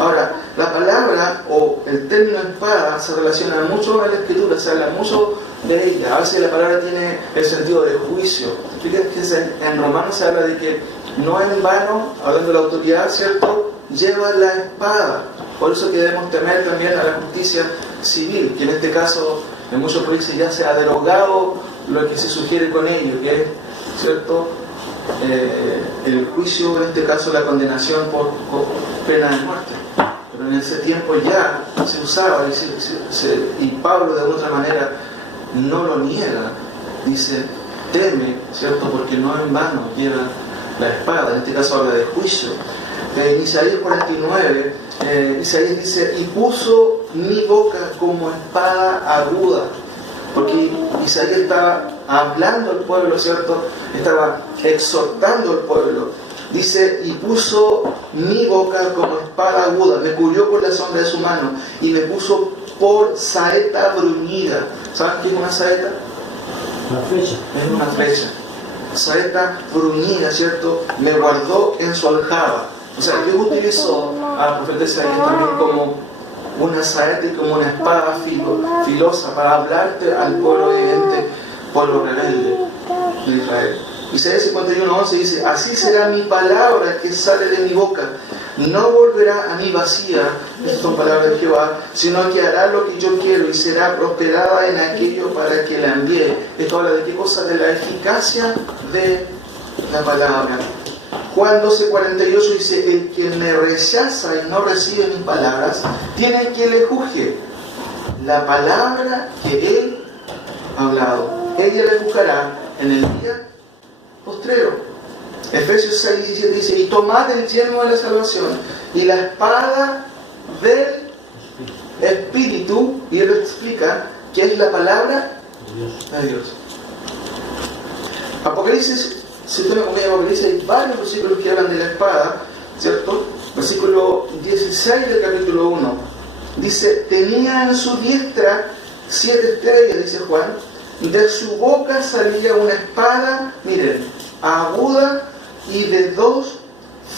Ahora, la palabra o el término espada se relaciona mucho en la Escritura, se habla mucho de ella. A veces la palabra tiene el sentido de juicio. Fíjense que en Romanos se habla de que no en vano, hablando de la autoridad, ¿cierto?, lleva la espada. Por eso que debemos temer también a la justicia civil, que en este caso en muchos países ya se ha derogado lo que se sugiere con ello, que es, ¿cierto?, el juicio, en este caso la condenación por pena de muerte. Pero en ese tiempo ya se usaba y Pablo de otra manera no lo niega, dice, teme, ¿cierto?, porque no en vano lleva la espada. En este caso habla de juicio. En Isaías 49, Isaías dice, y puso mi boca como espada aguda, porque Isaías estaba hablando al pueblo, ¿cierto?, estaba exhortando al pueblo. Dice, y puso mi boca como espada aguda, me cubrió por la sombra de su mano y me puso por saeta bruñida. ¿Saben qué es una saeta? Una flecha. Es una flecha. Saeta bruñida, ¿cierto? Me guardó en su aljaba. O sea, Dios utilizó a la profeta Isaías también como una saeta y como una espada filosa para hablarte al pueblo evidente, pueblo rebelde de Israel. Isaías 51:11 dice, así será mi palabra que sale de mi boca, no volverá a mí vacía, estas son palabras de Jehová, sino que hará lo que yo quiero y será prosperada en aquello para que la envíe. Esto habla de qué cosa, de la eficacia de la palabra. Juan 12:48 dice, el que me rechaza y no recibe mis palabras, tiene que le juzgue la palabra que él ha hablado. Ella le juzgará en el día postrero. Efesios 6:17 dice, y tomad el yelmo de la salvación y la espada del Espíritu, y él lo explica, que es la palabra de Dios. Apocalipsis, si usted me acompaña a Apocalipsis, hay varios versículos que hablan de la espada, ¿cierto? Versículo 16 del capítulo 1 dice, tenía en su diestra 7 estrellas, dice Juan, de su boca salía una espada, miren, aguda y de 2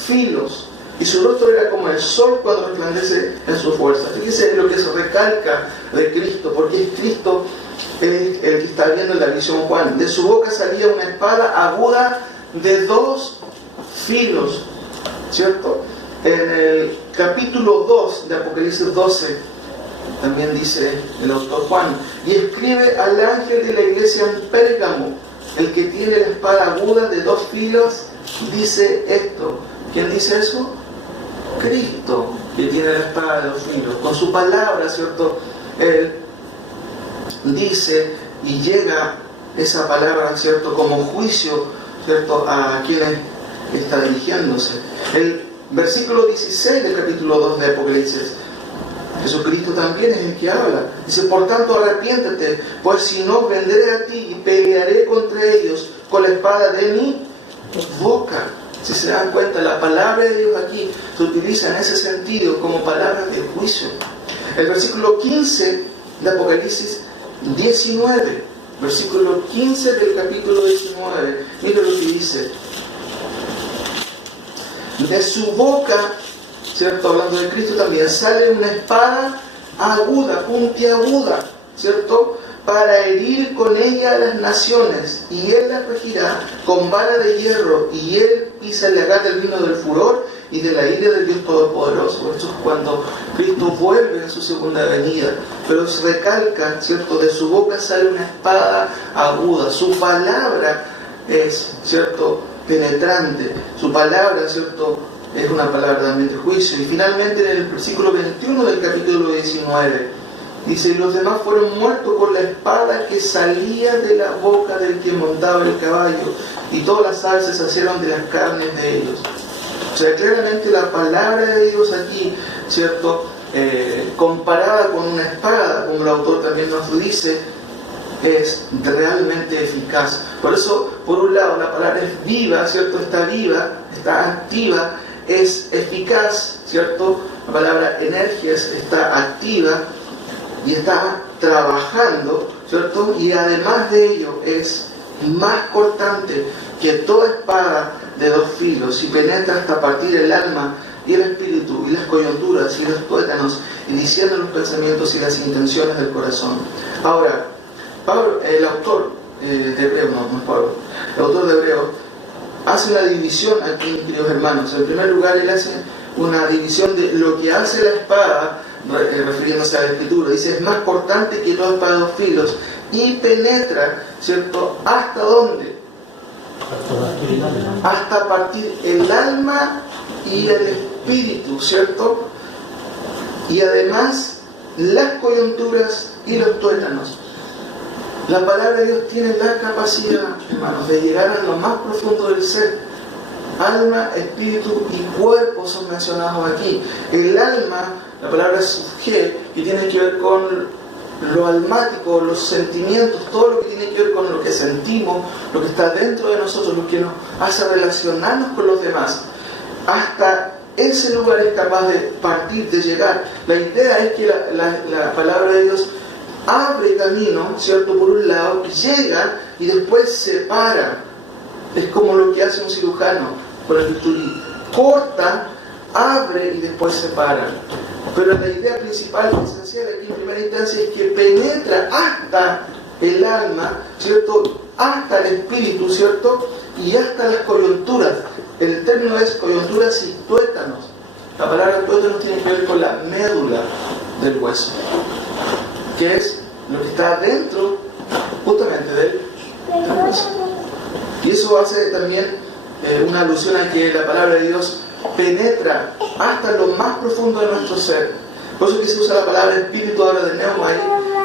filos, y su rostro era como el sol cuando resplandece en su fuerza. Fíjense lo que se recalca de Cristo, porque es Cristo el que está viendo en la visión Juan. De su boca salía una espada aguda de 2 filos, ¿cierto? En el capítulo 2 de Apocalipsis 12 también dice el autor Juan, y escribe al ángel de la iglesia en Pérgamo, el que tiene la espada aguda de 2 filos, dice esto. ¿Quién dice eso? Cristo, que tiene la espada de 2 filos. Con su palabra, ¿cierto?, él dice y llega esa palabra, ¿cierto?, como juicio, ¿cierto?, a quienes está dirigiéndose. El versículo 16 del capítulo 2 de Apocalipsis, Jesucristo también es el que habla. Dice, por tanto arrepiéntete, pues si no vendré a ti y pelearé contra ellos con la espada de mi boca. Si se dan cuenta, la palabra de Dios aquí se utiliza en ese sentido como palabra de juicio. El versículo 15 de Apocalipsis 19, versículo 15 del capítulo 19, mire lo que dice. De su boca, ¿cierto? Hablando de Cristo también, sale una espada aguda, puntiaguda, ¿cierto? Para herir con ella a las naciones, y él las regirá con vara de hierro, y él pisará el vino del furor y de la ira del Dios Todopoderoso. Esto es cuando Cristo vuelve en su segunda venida. Pero se recalca, ¿cierto? De su boca sale una espada aguda. Su palabra es, ¿cierto?, penetrante. Su palabra, ¿cierto?, es una palabra también de juicio. Y finalmente en el versículo 21 del capítulo 19 dice: y los demás fueron muertos con la espada que salía de la boca del que montaba el caballo, y todas las aves se saciaron de las carnes de ellos. O sea, claramente la palabra de Dios aquí, ¿cierto?, comparada con una espada, como el autor también nos dice, es realmente eficaz. Por eso, por un lado, la palabra es viva, ¿cierto? Está viva, está activa, es eficaz, ¿cierto? La palabra energias está activa y está trabajando, ¿cierto? Y además de ello es más cortante que toda espada de dos filos, y penetra hasta partir el alma y el espíritu y las coyunturas y los tuétanos, y discierne los pensamientos y las intenciones del corazón. Ahora, Pablo, el autor de Hebreos, el autor de Hebreos hace una división aquí, queridos hermanos. En primer lugar, él hace una división de lo que hace la espada, refiriéndose a la escritura. Dice: es más cortante que toda espada de dos filos, y penetra, ¿cierto?, ¿hasta dónde? Hasta partir el alma y el espíritu, ¿cierto? Y además las coyunturas y los tuétanos. La palabra de Dios tiene la capacidad, hermanos, de llegar a lo más profundo del ser. Alma, espíritu y cuerpo son mencionados aquí. El alma, la palabra suje, que tiene que ver con lo almático, los sentimientos, todo lo que tiene que ver con lo que sentimos, lo que está dentro de nosotros, lo que nos hace relacionarnos con los demás. Hasta ese lugar es capaz de partir, de llegar. La idea es que la palabra de Dios abre camino, ¿cierto?, por un lado, llega y después separa. Es como lo que hace un cirujano con el bisturí: corta, abre y después separa. Pero la idea principal, esencial aquí en primera instancia, es que penetra hasta el alma, ¿cierto?, hasta el espíritu, ¿cierto?, y hasta las coyunturas. El término es coyunturas y tuétanos. La palabra tuétanos tiene que ver con la médula del hueso, que es lo que está dentro justamente del hueso. Y eso hace también una alusión a que la palabra de Dios penetra hasta lo más profundo de nuestro ser. Por eso que se usa la palabra espíritu ahora de neuma.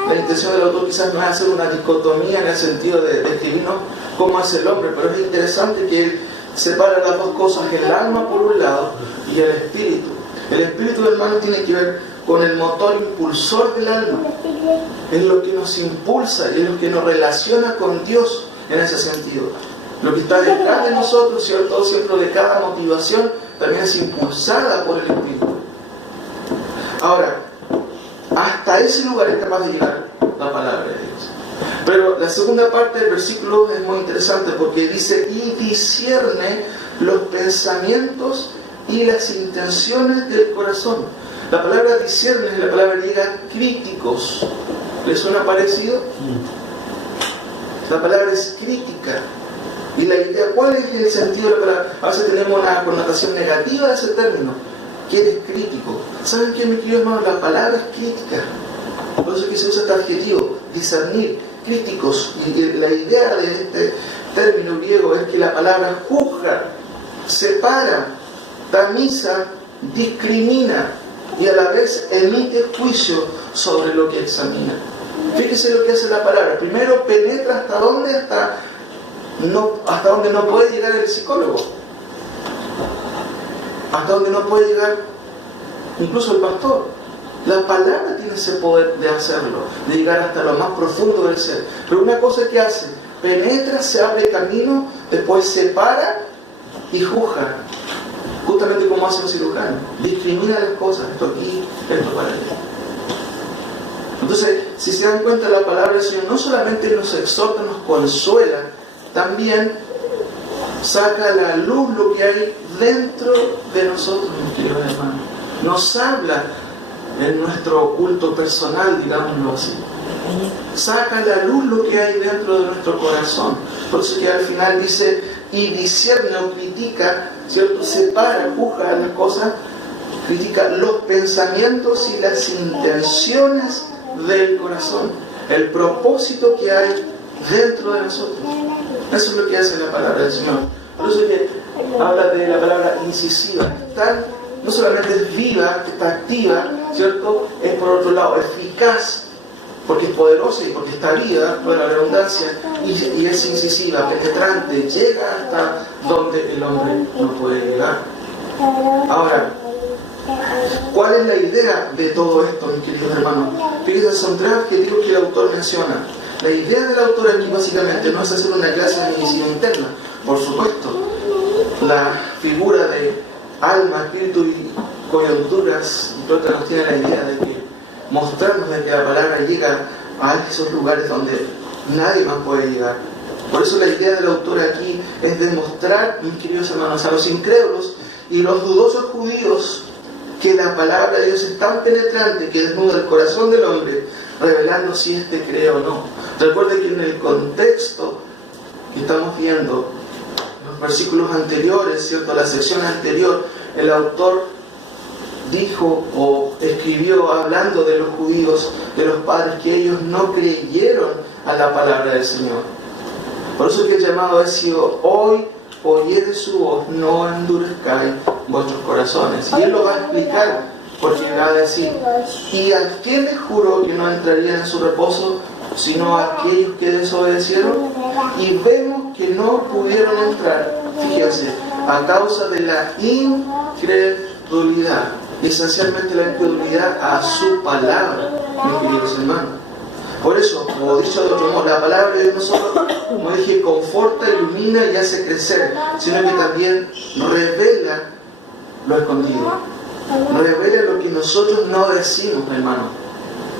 La intención del autor quizás no es hacer una dicotomía en el sentido de describirnos cómo es el hombre, pero es interesante que él separa las dos cosas: el alma por un lado y el espíritu. El espíritu, hermano, tiene que ver con el motor impulsor del alma. Es lo que nos impulsa y es lo que nos relaciona con Dios en ese sentido. Lo que está detrás de nosotros, ¿cierto?, siempre de cada motivación, también es impulsada por el espíritu. Ahora, hasta ese lugar es capaz de llegar la palabra de Dios. Pero la segunda parte del versículo es muy interesante, porque dice: y discierne los pensamientos y las intenciones del corazón. La palabra discierne es la palabra griega críticos. ¿Les suena parecido? La palabra es crítica. Y la idea, ¿cuál es el sentido de la palabra? A veces tenemos una connotación negativa de ese término, que eres crítico. ¿Saben qué, mi querido hermano? La palabra es crítica. Por eso es que se usa este adjetivo, discernir, críticos. Y la idea de este término griego es que la palabra juzga, separa, tamiza, discrimina y a la vez emite juicio sobre lo que examina. Fíjese lo que hace la palabra. Primero penetra hasta dónde, hasta donde no puede llegar el psicólogo, hasta donde no puede llegar incluso el pastor. La palabra tiene ese poder de hacerlo, de llegar hasta lo más profundo del ser. Pero una cosa que hace: penetra, se abre camino, después separa y juzga, justamente como hace un cirujano. Discrimina las cosas: esto aquí, esto para allá. Entonces, si se dan cuenta, la palabra del Señor no solamente nos exhorta, nos consuela, también saca a la luz lo que hay dentro de nosotros, mis queridos hermanos. Nos habla en nuestro culto personal, digámoslo así. Saca a la luz lo que hay dentro de nuestro corazón. Por eso que al final dice, y discierne o critica, ¿cierto? Separa, juzga las cosas, critica los pensamientos y las intenciones del corazón, el propósito que hay dentro de nosotros. Eso es lo que hace la palabra del Señor. Por eso que habla de la palabra incisiva. No solamente es viva, está activa, ¿cierto? Es por otro lado eficaz, porque es poderosa y porque está viva, por la redundancia, y es incisiva, penetrante, llega hasta donde el hombre no puede llegar. Ahora, ¿cuál es la idea de todo esto, mis queridos hermanos? Fíjense, son tres adjetivos que el autor menciona. La idea del autor aquí básicamente no es hacer una clase de medicina interna, por supuesto. La figura de alma, espíritu y coyunturas, creo que nos tiene la idea de que mostrarnos de que la palabra llega a esos lugares donde nadie más puede llegar. Por eso la idea del autor aquí es demostrar, mis queridos hermanos, a los incrédulos y los dudosos judíos que la palabra de Dios es tan penetrante que desnuda el corazón del hombre, revelando si éste cree o no. Recuerden que en el contexto que estamos viendo, los versículos anteriores, ¿cierto? La sección anterior, el autor dijo o escribió hablando de los judíos, de los padres, que ellos no creyeron a la palabra del Señor. Por eso que el llamado ha sido: hoy oyereis su voz, no endurezcáis vuestros corazones. Y él lo va a explicar, porque va a decir: ¿y a quién les juró que no entrarían en su reposo, sino a aquellos que desobedecieron? Y vemos que no pudieron entrar, fíjense, a causa de la incredulidad. Esencialmente la incredulidad a su palabra, mis queridos hermanos. Por eso, como dicho de otro modo, la palabra de Dios no solo, como dije, conforta, ilumina y hace crecer, sino que también revela lo escondido. Revela lo que nosotros no decimos, hermano.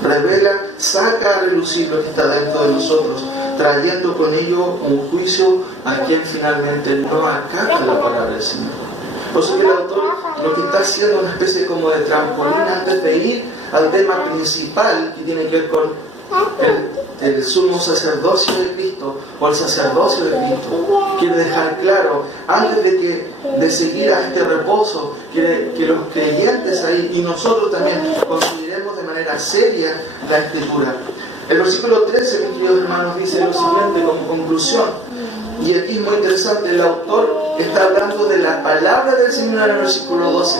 Revela, saca a relucir lo que está dentro de nosotros, trayendo con ello un juicio a quien finalmente no acata la palabra del Señor. Por eso que el autor lo que está haciendo es una especie como de trampolín antes de ir al tema principal, que tiene que ver con el sumo sacerdocio de Cristo o el sacerdocio de Cristo. Quiere dejar claro, antes de seguir a este reposo, quiere que los creyentes ahí y nosotros también consideremos de manera seria la Escritura. El versículo 13, mis queridos hermanos, dice lo siguiente como conclusión. Y aquí es muy interesante, el autor está hablando de la palabra del Señor en el versículo 12,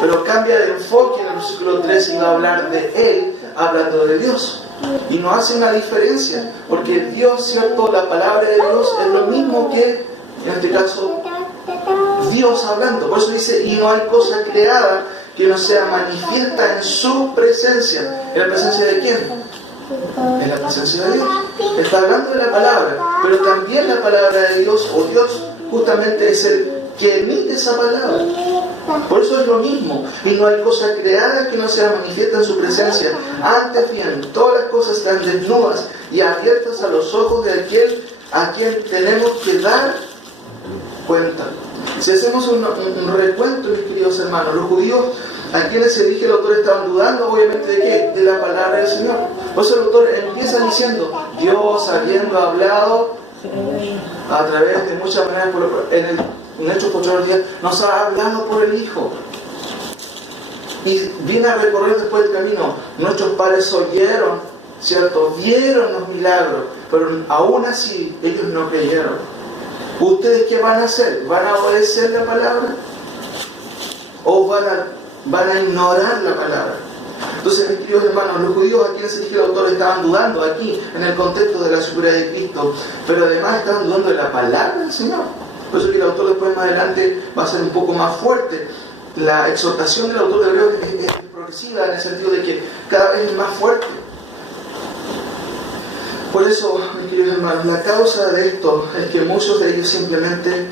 pero cambia de enfoque en el versículo 13 y va a hablar de Él, hablando de Dios. Y no hace una diferencia, porque Dios, ¿cierto? La palabra de Dios es lo mismo que, en este caso, Dios hablando. Por eso dice: y no hay cosa creada que no sea manifiesta en su presencia. ¿En la presencia de quién? En la presencia de Dios. Está hablando de la palabra, pero también la palabra de Dios, o Dios justamente es el que emite esa palabra. Por eso es lo mismo. Y no hay cosa creada que no sea manifiesta en su presencia. Antes bien, todas las cosas están desnudas y abiertas a los ojos de aquel a quien tenemos que dar cuenta. Si hacemos un recuento, mis queridos hermanos, los judíos a quienes se dirige el autor estaban dudando, obviamente, ¿de qué? De la palabra del Señor. Por eso el autor empieza diciendo: Dios, habiendo hablado a través de muchas maneras, en Hechos 8 días, nos ha hablado por el Hijo. Y viene a recorrer después el camino. Nuestros padres oyeron, ¿cierto? Vieron los milagros, pero aún así ellos no creyeron. ¿Ustedes qué van a hacer? ¿Van a obedecer la palabra? ¿O van a ignorar la palabra? Entonces, mis queridos hermanos, los judíos a quienes se dirige el autor estaban dudando aquí en el contexto de la superioridad de Cristo, pero además estaban dudando de la palabra del Señor. Por eso que el autor después más adelante va a ser un poco más fuerte. La exhortación del autor de Hebreos es progresiva, en el sentido de que cada vez es más fuerte. Por eso, mis queridos hermanos, la causa de esto es que muchos de ellos simplemente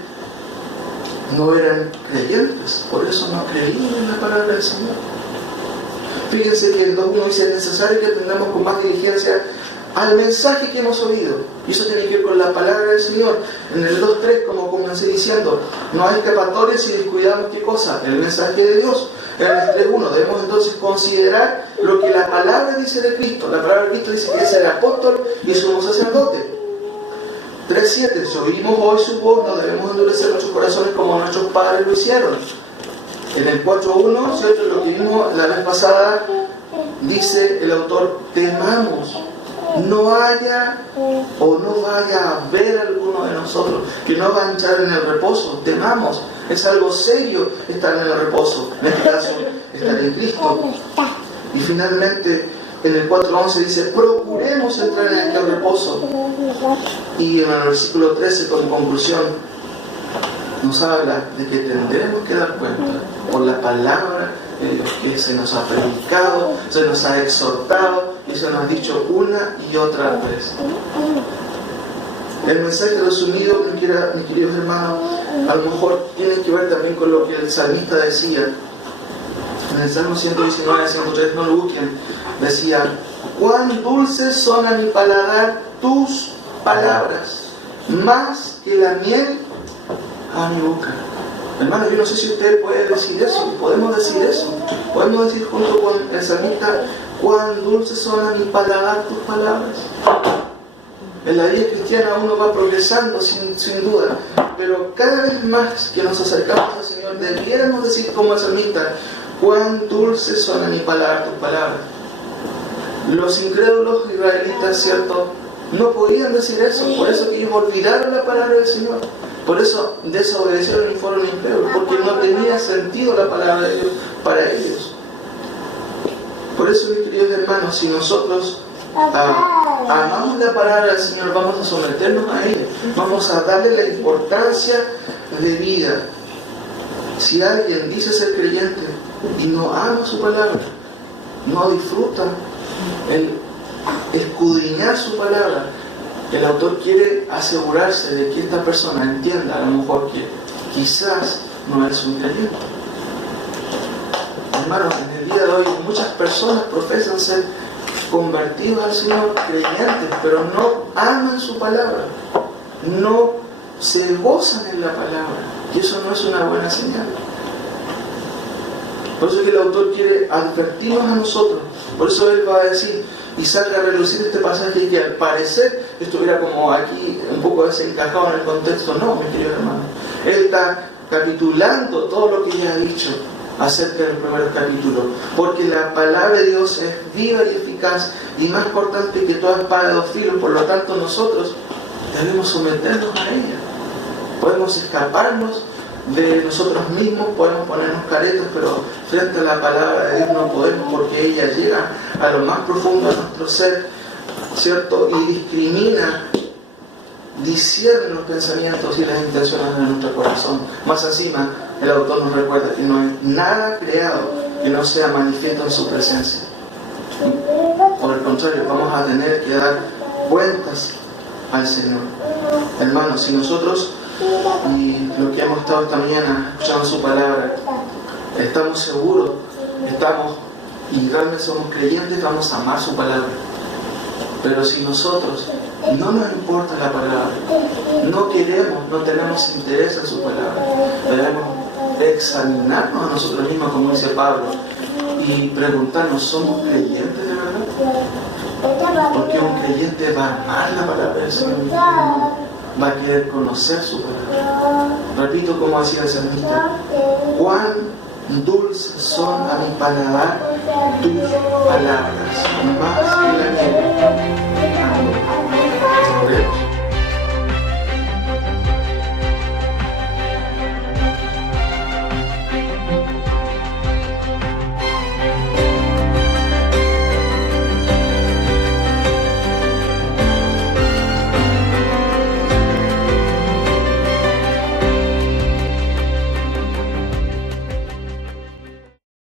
no eran creyentes, por eso no creían en la palabra del Señor. Fíjense que el 2.1 dice: es necesario que atendamos con más diligencia al mensaje que hemos oído. Y eso tiene que ver con la palabra del Señor. En el 2.3, como comencé diciendo, no hay escapatoria si descuidamos ¿qué cosa? El mensaje de Dios. En el 3.1 debemos entonces considerar lo que la palabra dice de Cristo. La palabra de Cristo dice que es el apóstol y sumo sacerdote. 3.7, si oímos hoy su voz, no debemos endurecer nuestros corazones como nuestros padres lo hicieron. En el 4.1, ¿cierto? Lo que vimos la vez pasada, dice el autor, temamos, no haya o no vaya a haber alguno de nosotros que no va a entrar en el reposo. Temamos, es algo serio estar en el reposo, en este caso, estar en Cristo. Y finalmente, en el 4.11 dice, procuremos entrar en este reposo. Y en el versículo 13, como conclusión, nos habla de que tendremos que dar cuenta por la palabra de Dios que se nos ha predicado, se nos ha exhortado y se nos ha dicho una y otra vez. El mensaje resumido, mis queridos hermanos, a lo mejor tiene que ver también con lo que el salmista decía. En el Salmo 119, 103, no lo busquen, decía, cuán dulces son a mi paladar tus palabras, más que la miel a mi boca. Hermano, yo no sé si usted puede decir eso, podemos decir eso. Podemos decir junto con el salmista, cuán dulces son a mi paladar tus palabras. En la vida cristiana uno va progresando sin duda, pero cada vez más que nos acercamos al Señor, debiéramos decir como el salmista, cuán dulces son a mi paladar tus palabras. Los incrédulos israelitas, ¿cierto?, no podían decir eso, por eso que ellos olvidaron la palabra del Señor. Por eso desobedecieron y fueron incrédulos, porque no tenía sentido la palabra de Dios para ellos. Por eso, mis queridos hermanos, si nosotros amamos la palabra del Señor, vamos a someternos a ella, vamos a darle la importancia de vida. Si alguien dice ser creyente y no ama su palabra, no disfruta el escudriñar su palabra, el autor quiere asegurarse de que esta persona entienda a lo mejor que quizás no es un creyente. Hermanos, en el día de hoy muchas personas profesan ser convertidos al Señor, creyentes, pero no aman su palabra, no se gozan en la palabra, y eso no es una buena señal. Por eso es que el autor quiere advertirnos a nosotros. Por eso él va a decir y saca a relucir este pasaje que al parecer estuviera como aquí un poco desencajado en el contexto. No, mi querido hermano, él está capitulando todo lo que ya ha dicho acerca del primer capítulo, porque la palabra de Dios es viva y eficaz y más cortante que toda espada de dos filos. Por lo tanto, nosotros debemos someternos a ella. Podemos escaparnos de nosotros mismos, podemos ponernos caretas, pero frente a la palabra de Dios no podemos, porque ella llega a lo más profundo de nuestro ser, ¿cierto? Y discrimina, discierne los pensamientos y las intenciones de nuestro corazón. Más encima, el autor nos recuerda que no hay nada creado que no sea manifiesto en su presencia. Por el contrario, vamos a tener que dar cuentas al Señor. Hermanos, si nosotros, y lo que hemos estado esta mañana escuchando su palabra, estamos seguros, y realmente somos creyentes, vamos a amar su palabra. Pero si nosotros no nos importa la palabra, no queremos, no tenemos interés en su palabra, debemos examinarnos a nosotros mismos, como dice Pablo, y preguntarnos, ¿somos creyentes de verdad? Porque un creyente va a amar la palabra del Señor, va a querer conocer su palabra. Repito como decía el salmista, cuán dulces son a mi paladar tus palabras,